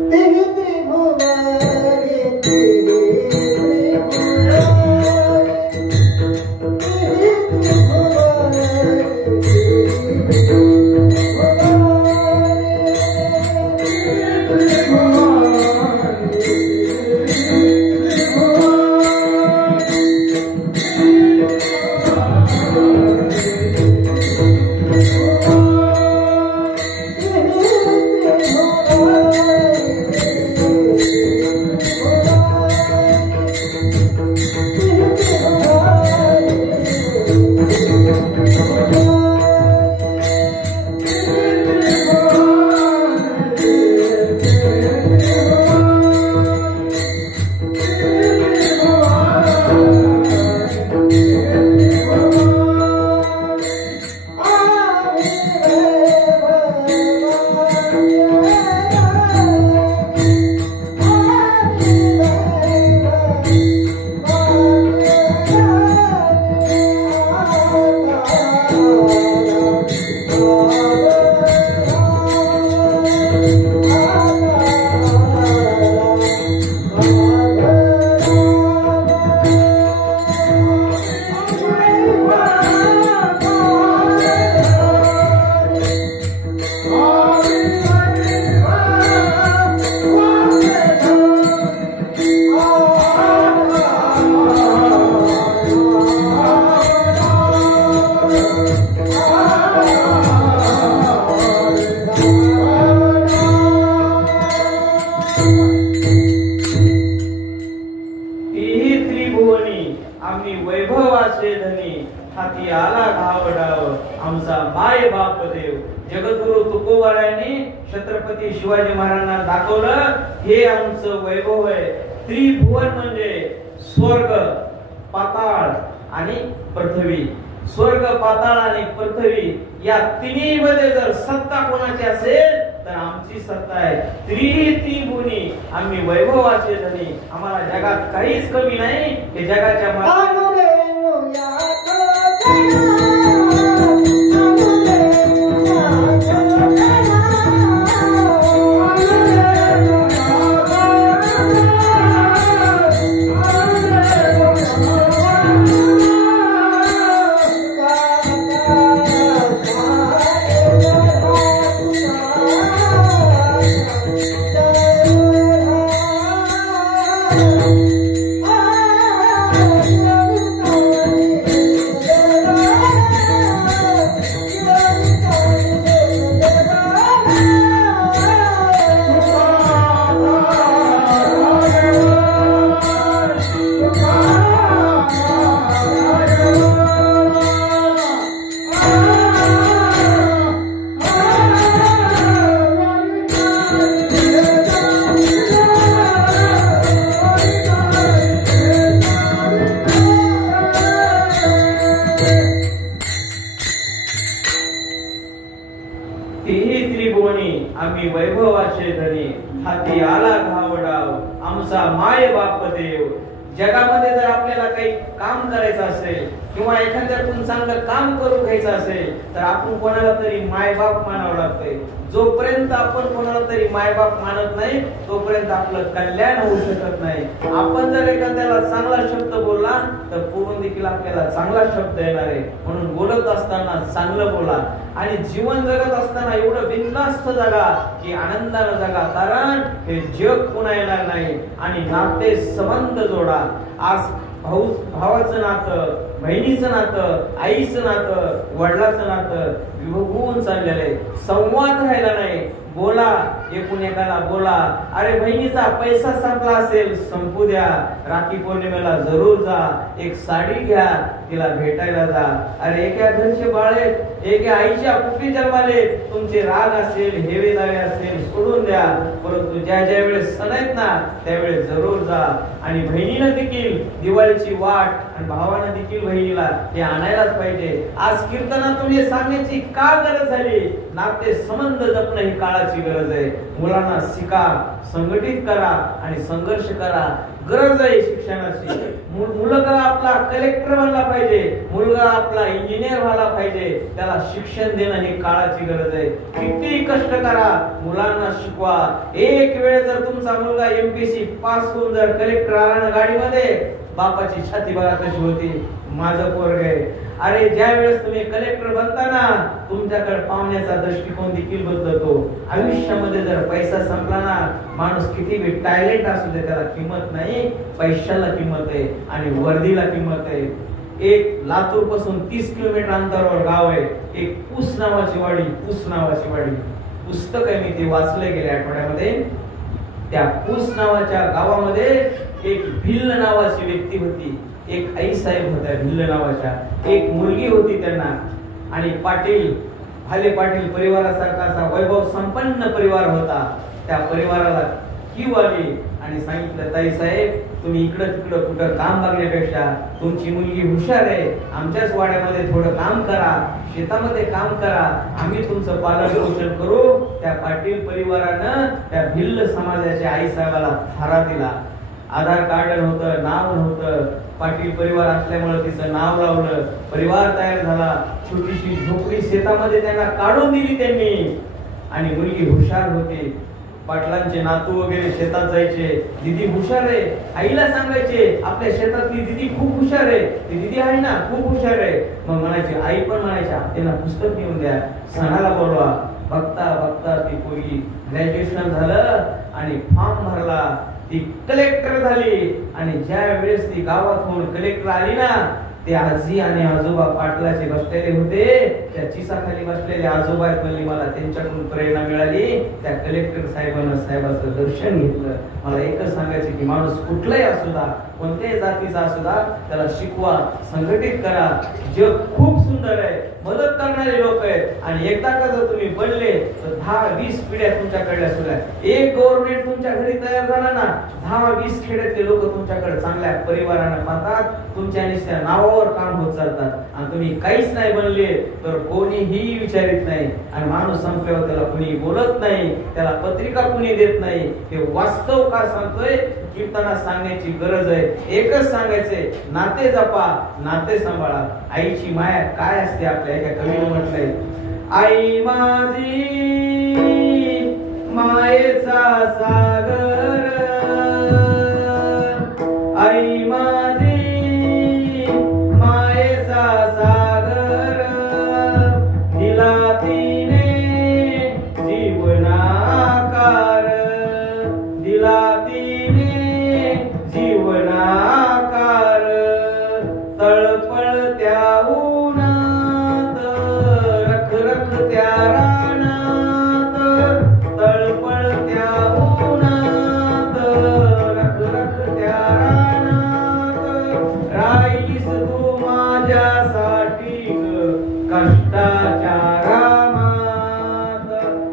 हाती आला घावडाव आमचा माय बाप देव. जगद्गुरु तुकोबारायांनी छत्रपती शिवाजी महाराजांना दाखवलं हे आमचं वैभव आहे. त्रिभुवन म्हणजे स्वर्ग, पाताळ आणि पृथ्वी. स्वर्ग, पाताळ आणि पृथ्वी या तिन्ही मध्ये जर सत्ता कोणाची असेल तर आमची सत्ता आहे. त्रिभुवनी आम्ही वैभवाचे धनी. आम्हाला जगात काहीच कमी नाही. हे जगाच्या आम्ही वैभवाचे धनी. हाती आला घावडाव आमचा माय बाप देव. जगामध्ये जर आपल्याला काही काम करायचं असेल किंवा एखाद्यातून चांगलं काम करून घ्यायचं असेल तर आपण कोणाला तरी मायबाप मानावं लागतंय. जोपर्यंत आपण कोणाला तरी मायबाप मानत नाही तोपर्यंत आपलं कल्याण होऊ शकत नाही. आपण जर एखाद्याला चांगला शब्द बोलला तर पुढून देखील आपल्याला चांगला शब्द येणार आहे. म्हणून बोलत असताना चांगलं बोला आणि जीवन जगत असताना एवढं बिनधास्त जगा की आनंदानं जगा. कारण हे जग पुन्हा येणार नाही. आणि नाते संबंध जोडा. आज भावाचं नातं, बहिणीचं नातं, आईचं नातं, वडिलाचं नातं विभगून चाललेलं आहे. संवाद राहिला नाही. बोला, एकूण एकाला बोला. अरे बहिणीचा पैसा संपला असेल संपू द्या. राखी पौर्णिमेला जरूर जा. एक साडी घ्या, तिला भेटायला जा. अरे एका घरचे बाळे, एका आईच्या कुपी जन्माले तुमचे राग असेल, हेवे दावे असेल सोडून द्या. परंतु ज्या ज्या वेळेस सण आहेत ना त्यावेळेस जरूर जा. आणि बहिणीनं देखील दिवाळीची वाट आणि भावानं देखील बहिणीला हे आणायलाच पाहिजे. आज कीर्तनातून हे सांगण्याची का गरज झाली? नाते संबंध जपणं ही काळाची गरज आहे. मुलांना शिका, संघटित करा आणि संघर्ष करा. गरज आहे शिक्षणाची. मुलगा आपला कलेक्टर बनला पाहिजे, मुलगा आपला इंजिनियर व्हायला पाहिजे. त्याला शिक्षण देणं ही काळाची गरज आहे. किती कष्ट करा, मुलांना शिकवा. एक वेळ जर तुमचा मुलगा एमपीएससी पास होऊन जर कलेक्टर आला ना गाडीमध्ये, बापाची छाती बघा कशी होती, माझं पोरग आहे. अरे ज्या वेळेस तुम्ही कलेक्टर बनताना तुमच्याकडे पाहण्याचा दृष्टिकोन देखील बदलतो. आयुष्यामध्ये जर पैसा संपला ना, माणूस किती बी टॅलेंट असू दे त्याला किंमत नाही. पैशाला किंमत आहे आणि वर्दीला किंमत आहे. एक लातूर पासून 30 किलोमीटर अंतरावर गाव आहे, एक पूस नावाची वाडी. पूस नावाची वाडी पुस्तक आहे, मी ते वाचले गेल्या आठवड्यामध्ये. त्या पूस नावाच्या गावामध्ये एक भिल्ल नावाची व्यक्ती होती. एक आई साहेब होत्या भिल्ल नावाच्या. एक मुलगी होती त्यांना. आणि पाटील, भाले पाटील परिवारासारखा असा वैभव संपन्न परिवार होता. त्या परिवाराला कीव आली आणि सांगितलं, ताई साहेब तुम्ही इकडं तिकडं कुठं काम बघण्यापेक्षा तुमची मुलगी हुशार आहे, आमच्याच वाड्यामध्ये थोडं काम करा, शेतामध्ये काम करा, आम्ही तुमचं पालन पोषण करू. त्या पाटील परिवारानं त्या भिल्ल समाजाच्या आई साहेबाला थारा दिला. आधार कार्ड नव्हतं, नाव नव्हतं. पाटील परिवार असल्यामुळे तिचं नाव लावलं. परिवार तयार झाला. छोटीशी झोपडी शेतामध्ये त्यांना काढून दिली त्यांनी. आणि मुलगी हुशार होती. पाटलांचे नातू वगैरे शेतात जायचे, दीदी हुशार आहे, आईला सांगायचे आपल्या शेतातली दीदी खूप हुशार आहे, ती दीदी आहे ना खूप हुशार आहे. मग म्हणायचे, आई पण म्हणायच्या त्यांना पुस्तक घेऊन द्या, सणाला बोलवा. बघता बघता ती पोरगी ग्रॅज्युएशन झालं आणि फॉर्म भरला. ती कलेक्टर झाली. आणि ज्या वेळेस ती गावातून कलेक्टर आली ना ते आजी आणि आजोबा पाटलाचे बसलेले होते. त्या चिसाखाली बसलेले आजोबा आहेत म्हणले मला त्यांच्याकडून प्रेरणा मिळाली. त्या कलेक्टर साहेबाचं दर्शन घेतलं. मला एकच सांगायचं की माणूस कुठलाही असू द्या, कोणत्याही जातीचा असू द्या, त्याला शिकवा, संघटित करा. जग खूप सुंदर आहे, मदत करणारे लोक आहेत. आणि एकदा का जर तुम्ही बनले तर 10-20 पिढ्या तुमच्याकडल्या सुद्धा. एक गव्हर्नमेंट तुमच्या घरी तयार झाला ना, 10-20 खेड्यातले लोक तुमच्याकडे चांगल्या परिवारानं पाहतात, तुमच्या निश्चय नावावर काम होत चालतात. आणि तुम्ही काहीच नाही बनले तर कोणीही विचारित नाही. आणि माणूस संपल्यावर त्याला कुणी बोलत नाही, त्याला पत्रिका कुणी देत नाही. हे वास्तव का सांगतोय, कीर्तनात सांगण्याची गरज आहे. एकच सांगायचंय, नाते जपा, नाते सांभाळा. आईची माया काय असते आपल्या एका कवीने म्हटलंय, आई माझी मायेचा सागर, आई माझी मायेचा सागर, दिला तिने जीवनाकार, दिला तिने जीवनाकार. तळपळत्या उन्हात, रखरखत्या रानात, तळपळत्या उन्हात, रखरखत्या रानात, राहिलीस तू माझ्यासाठी कष्टाच्या रामात.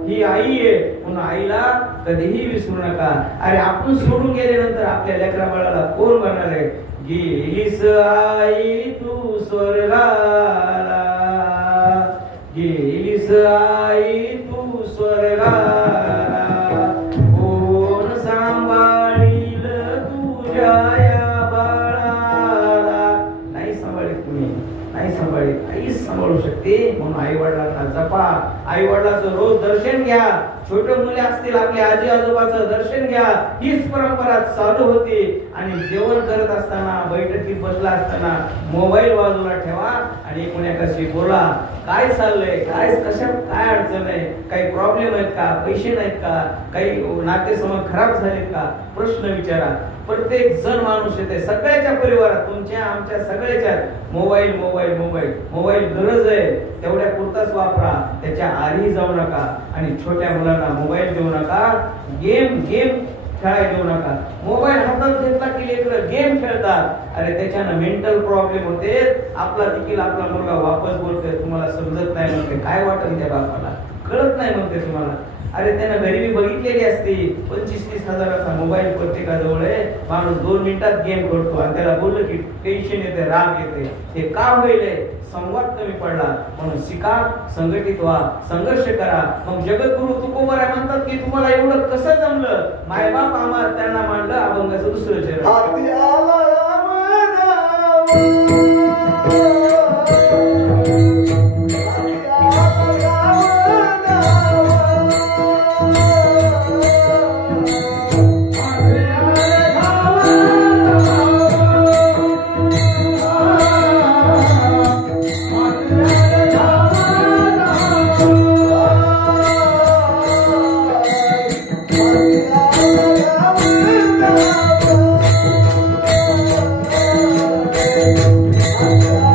ही आई आहे म्हणून आईला कधीही विसरू नका. अरे आपण सोडून गेल्यानंतर आपल्या लेकरा बाळाला कोण बनणार आहे? गेलीस आई तू स्वर्गाला, गेलीस आई तू स्वर्गाला, कोण सांभाळील तुझ्या या बाळाला? नाही सांभाळीत कुणी, नाही सांभाळीत, आईच सांभाळू शकते. म्हणून आई वडिलांना जपा, आई वडिलांचं रोज दर्शन घ्या. छोटे मुले असतील आपले आजी आजोबाचं दर्शन घ्या. हीच परंपरा चालू होती. आणि जेवण करत असताना, बैठकीत बसला असताना मोबाईल बाजूला ठेवा आणि एकमेकाशी बोला. काय चाललंय, काय कशा काय अडचण आहे, काही प्रॉब्लेम आहेत का, पैसे नाहीत का, काही नातेसंबंध खराब झालेत का, प्रश्न विचारा. प्रत्येक जण माणूस येते, सगळ्याच्या परिवारात, तुमच्या आमच्या सगळ्याच्या मोबाईल मोबाईल मोबाईल मोबाईल गरज आहे तेवढ्या पुरताच वापरा, त्याच्या आधी जाऊ नका. आणि छोट्या मुलांना मोबाईल देऊ नका, गेम खेळायला देऊ नका. मोबाईल हातात घेतला की लेकरं गेम खेळतात. अरे त्याच्यानं मेंटल प्रॉब्लेम होते. आपला देखील आपला मुलगा वापस बोलतोय, तुम्हाला समजत नाही म्हणते, काय वाटत त्या बापाला, कळत नाही म्हणते तुम्हाला. अरे त्यांना गरिबी बघितलेली असते. 25-30 हजाराचा मोबाईल प्रत्येकाजवळ आहे. माणूस 2 मिनिटात गेम करतो आणि त्याला बोललं की टेन्शन येते, राग येते. हे का होईल? संवाद कमी पडला. म्हणून शिका, संघटित व्हा, संघर्ष करा. मग जगद्गुरु तुकोबरा म्हणतात की तुम्हाला एवढं कसं जमलं? मायबाप आम्हाला त्यांना मांडलं अभंगाचं दुसरं चरण. हाती आला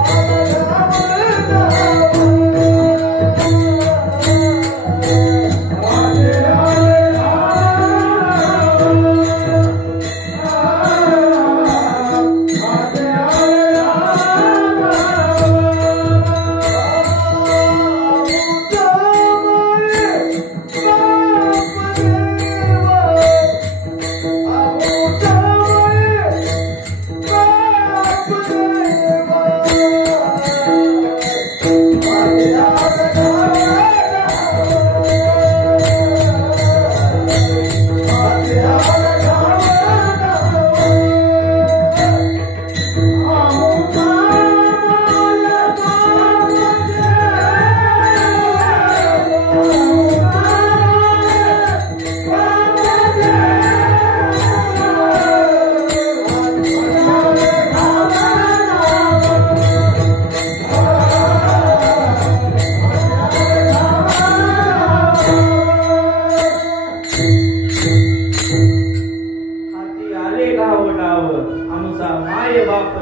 Oh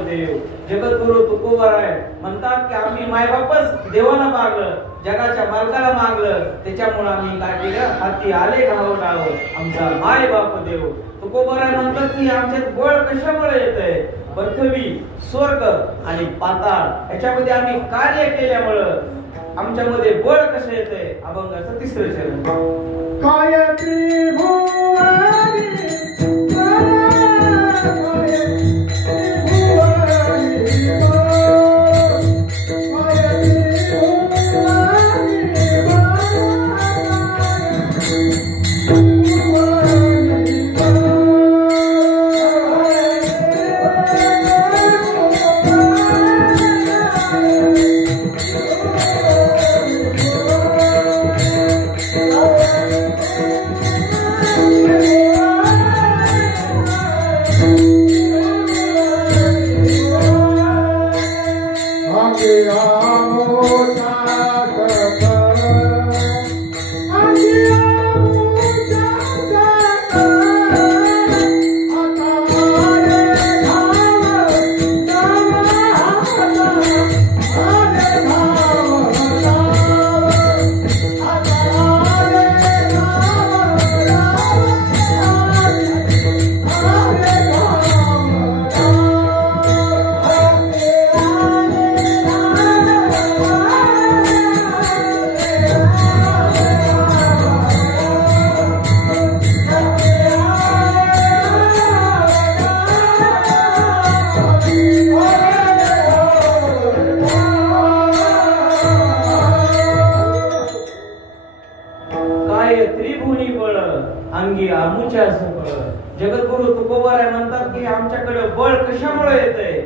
देव जगद्गुरु तुकोबाराय म्हणतात की आम्ही मायबापच देवाला मागलं, जगाच्या मालकाला मागलं, त्याच्यामुळे आम्ही काय केलं, हाती आले घाव डाव आमचा माय बाप देव. तुकोबाराय म्हणतात की आमच्यात बळ कशामुळे येतंय, पृथ्वी स्वर्ग आणि पाताळ याच्यामध्ये आम्ही कार्य केल्यामुळं आमच्यामध्ये बळ कसं येतंय. अभंगाचं तिसरं चरण. काय त्रिभुवनी अंगी आमुच्या बळ. जगद्गुरु तुकोबाराय म्हणतात की आमच्याकडे बळ कशामुळे येतंय,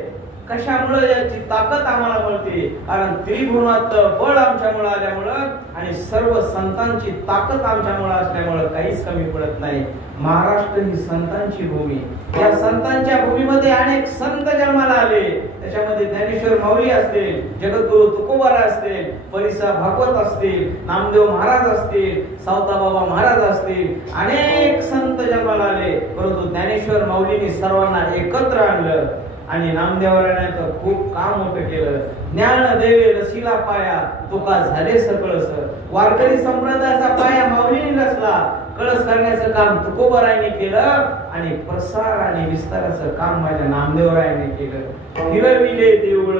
कशामुळे याची ताकद आम्हाला मिळते, कारण त्रिभुवनात बळ आमच्यामुळे आल्यामुळं आणि सर्व संतांची ताकद आमच्यामुळे असल्यामुळं काहीच कमी पडत नाही. महाराष्ट्र ही संतांची भूमी, या संतांच्या भूमीमध्ये अनेक संत जन्माला आले. त्याच्यामध्ये ज्ञानेश्वर माऊली असतील, जगद्गुरु तुकोबाराय असतील, परिसा भागवत असतील, नामदेव महाराज असतील, सावताबाबा महाराज असतील, अनेक संत जन्माला आले. परंतु ज्ञानेश्वर माऊलींनी सर्वांना एकत्र आणलं आणि नामदेवरायानं खूप काम मोठं केलं. ज्ञान देवे रसिला पाया तुका झाले सकळस. वारकरी संप्रदायाचा पाया माऊलींनी रचला, कळस करण्याचं काम तुकोबारायने केलं आणि प्रसार आणि विस्ताराचं काम माझ्या नामदेवरायाने केलं. फिरविले देऊळ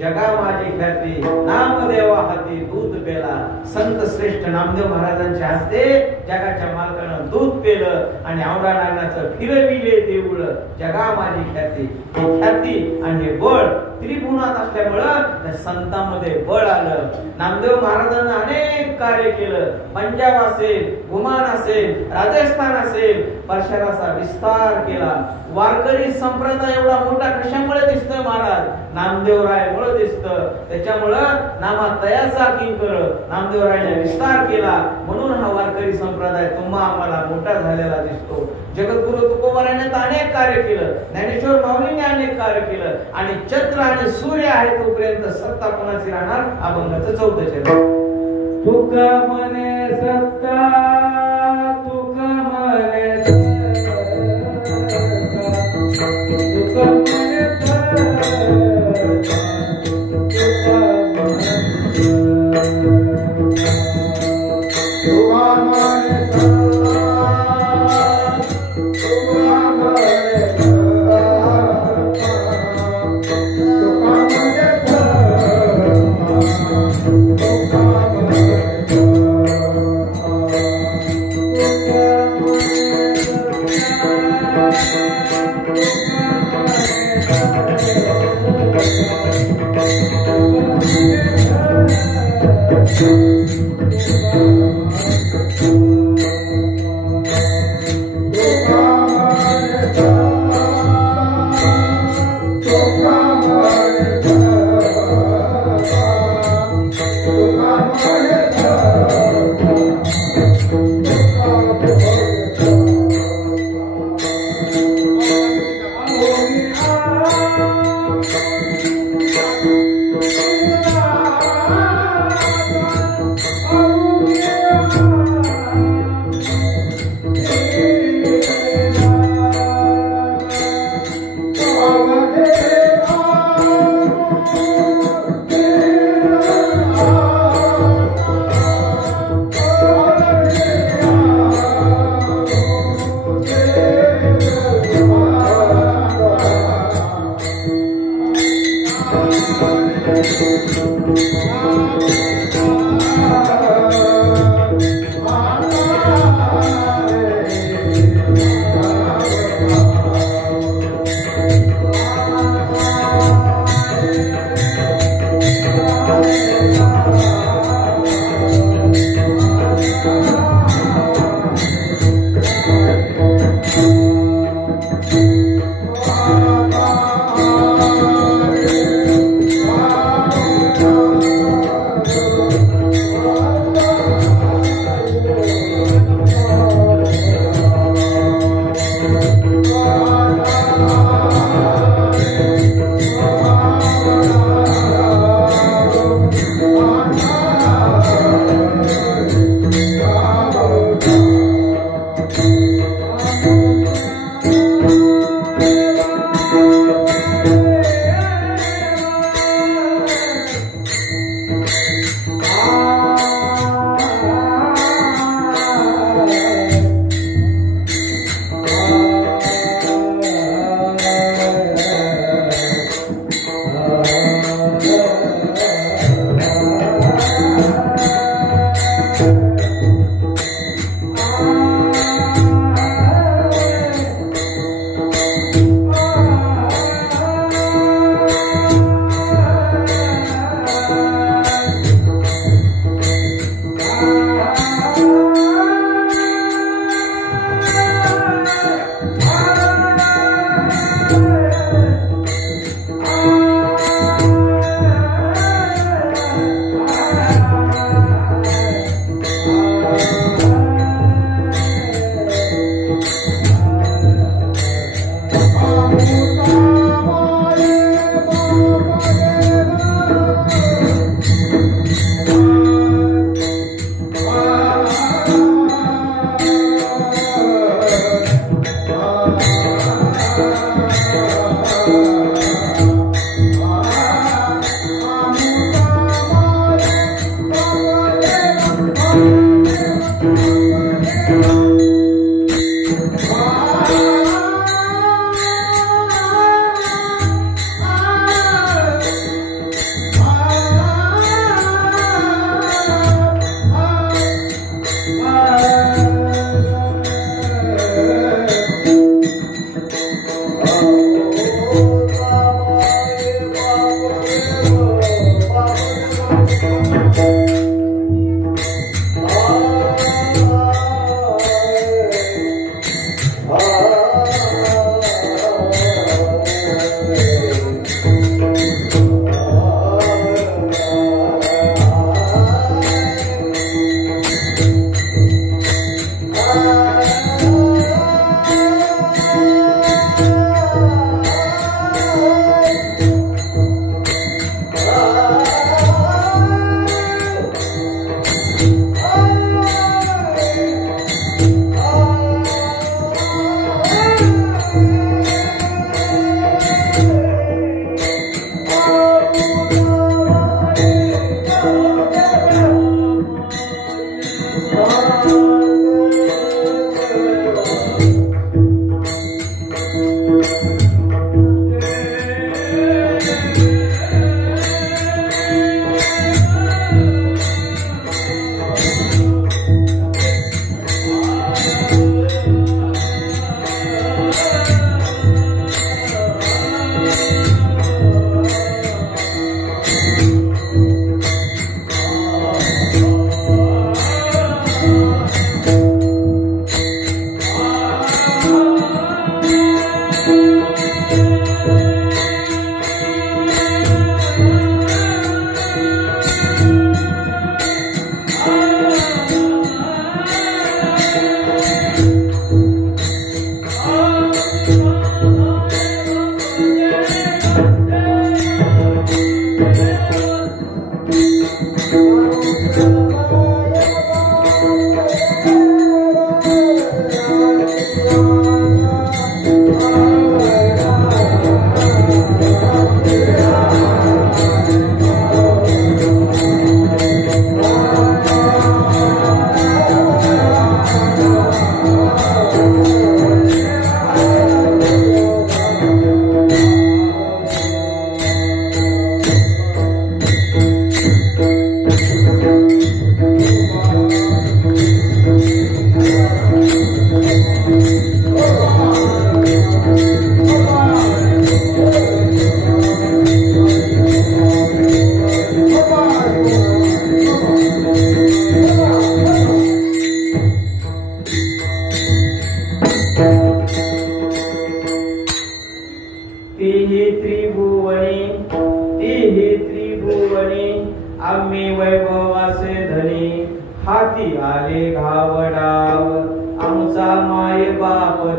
जगा माझी ख्याती, नामदेवा हाती दूध पेला. संत श्रेष्ठ नामदेव महाराजांच्या हस्ते जगाच्या मालकानं दूध पेलं आणि औंढा नागनाचं फिरविले देऊळ जगा माझी ख्याती. ही ख्याती आणि हे बळ त्रिभुवनात असल्यामुळं त्या संतांमध्ये बळ आलं. नामदेव महाराजांनी अनेक कार्य केलं. पंजाब असेल, गुमान असेल, राजस्थान असेल, परशराचा विस्तार केला. वारकरी संप्रदाय एवढा मोठा कशामुळे दिसतोय महाराज, नामदेवरायामुळे दिसतं. त्याच्यामुळं नामातयाचा किंकर नामदेवरायाने विस्तार केला, म्हणून हा वारकरी संप्रदाय तुम्हा आम्हाला मोठा झालेला दिसतो. जगद्गुरु तुकोबारायाने अनेक कार्य केलं, ज्ञानेश्वर माऊलीने अनेक कार्य केलं आणि चंद्र आणि सूर्य आहे तोपर्यंत सत्ता कोणाची राहणार. अभंगाचं 14 चरण. तुका मने सत्ता, तुका मने तुका मने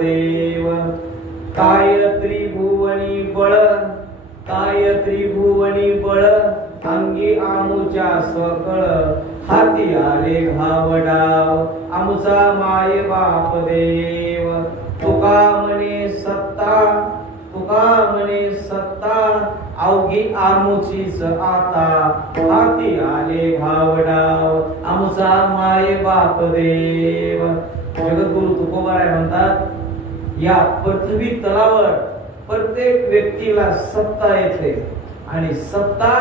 देव काय त्रिभुवनी बळ काय त्रिभुवनी बळ अंगी आमुच्या सकळ हाती आले घावडाव आमुचा माय बाप देव तुका म्हणे सत्ता अवघी आमुचीच आता हाती आले घावडाव आमुचा माय बाप देव जगद्गुरु तुकोबाराय म्हणतात या पृथ्वी तलावर प्रत्येक व्यक्तीला सत्ता येते आणि सत्ता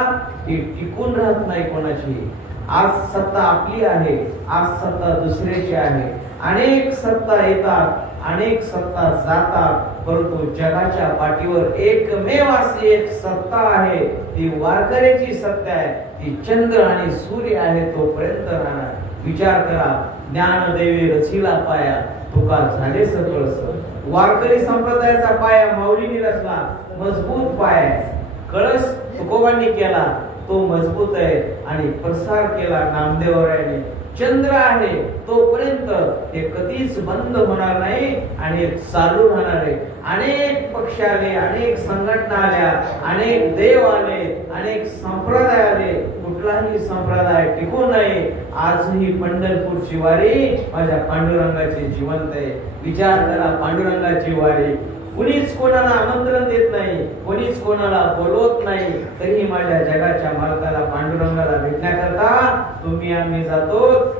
ही टिकून राहत नाही कोणाची. आज सत्ता आपली आहे, आज सत्ता दुसऱ्याची आहे. अनेक सत्ता येतात, अनेक सत्ता जातात, परंतु जगाच्या पाठीवर एकमेव अशी एक सत्ता आहे, ती वारकऱ्याची सत्ता आहे. ती चंद्र आणि सूर्य आहे तोपर्यंत राहणार. विचार करा, ज्ञानदेवी रचिला पाया तुका झाले सकळस. वारकरी संप्रदायाचा पाया माऊलीने रचला, मजबूत पाय. कळस तुकोबांनी केला, तो मजबूत आहे आणि प्रसार केला नामदेवरायाने. चंद्र आहे तोपर्यंत ते कधीच बंद होणार नाही आणि चालू राहणार आहे. अनेक पक्ष आले, अनेक संघटना आल्या, अनेक देव आले, अनेक संप्रदाय आले, कुठलाही संप्रदाय टिकू नये. आजही पंढरपूरची वारी माझ्या पांडुरंगाची जिवंत आहे. विचार करा, पांडुरंगाची वारी कोणीच कोणाला आमंत्रण देत नाही, कोणीच कोणाला बोलवत नाही, तरी माझ्या जगाच्या मालकाला पांडुरंगाला भेटण्याकरता तुम्ही आम्ही जातो.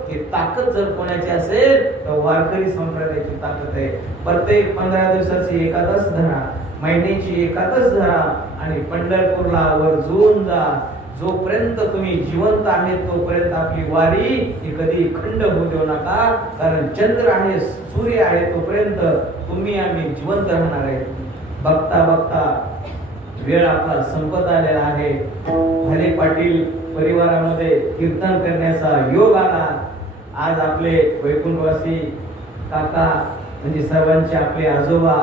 ही ताकद जर कोणाची असेल तर वारकरी संप्रदायाची ताकद आहे. प्रत्येक 15 दिवसाची एकादश धरा, महिन्याची एकादश धरा आणि पंढरपूरला वर्जून जा. जोपर्यंत तुम्ही जिवंत आहे तोपर्यंत आपली वारी ही कधी खंड होऊ देऊ नका. कारण चंद्र आहे, सूर्य आहे तोपर्यंत तुम्ही आम्ही जिवंत राहणार आहे. बघता बघता वेळ आपला संपत आलेला आहे. हरे पाटील परिवारामध्ये कीर्तन करण्याचा योग आला. आज आपले वैकुंठवासी काका म्हणजे सर्वांचे आपले आजोबा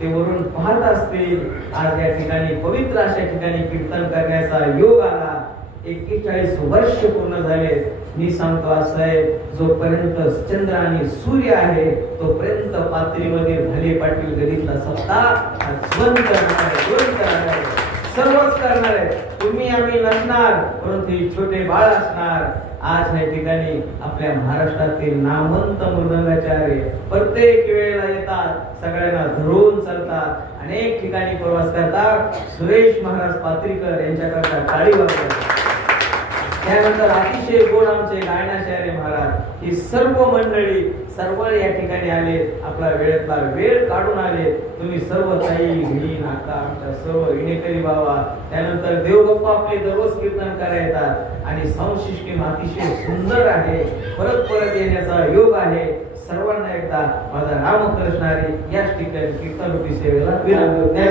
ते वरून पाहत असतील. आज या ठिकाणी पवित्र अशा ठिकाणी कीर्तन करण्याचा योग आला. 41 वर्ष पूर्ण झाले. मी सांगतो असं आहे, जोपर्यंत चंद्र आणि सूर्य आहे तोपर्यंत पाथरीमध्ये भले पाटील गरीबला सत्ता जिवंत राहणार, सर्वच करणार आहे. तुम्ही आम्ही नसणार, परंतु छोटे बाळ असणार. आज या ठिकाणी आपल्या महाराष्ट्रातील नामवंत मृदंगाचार्य प्रत्येक वेळेला येतात, सगळ्यांना धरून चालतात, अनेक ठिकाणी प्रवास करतात. सुरेश महाराज पात्रीकर यांच्याकरता टाळी वाजवतात. त्यानंतर अतिशय गोड आमचे गायनाचार्य महाराज, ही सर्व मंडळी सर्व या ठिकाणी आले, आपला वेळेतला वेळ काढून आले. तुम्ही सर्व ताई घरी नाका आमच्या सर्व विणेकरी बाबा. त्यानंतर देवबाप्पा आपले दररोज कीर्तन करायतात आणि संशिष्टी अतिशय सुंदर आहे. परत परत येण्याचा योग आहे. सर्वांना एकदा माझा रामकृष्णारी याच ठिकाणी कीर्तन रूपी सेवेला विनंती.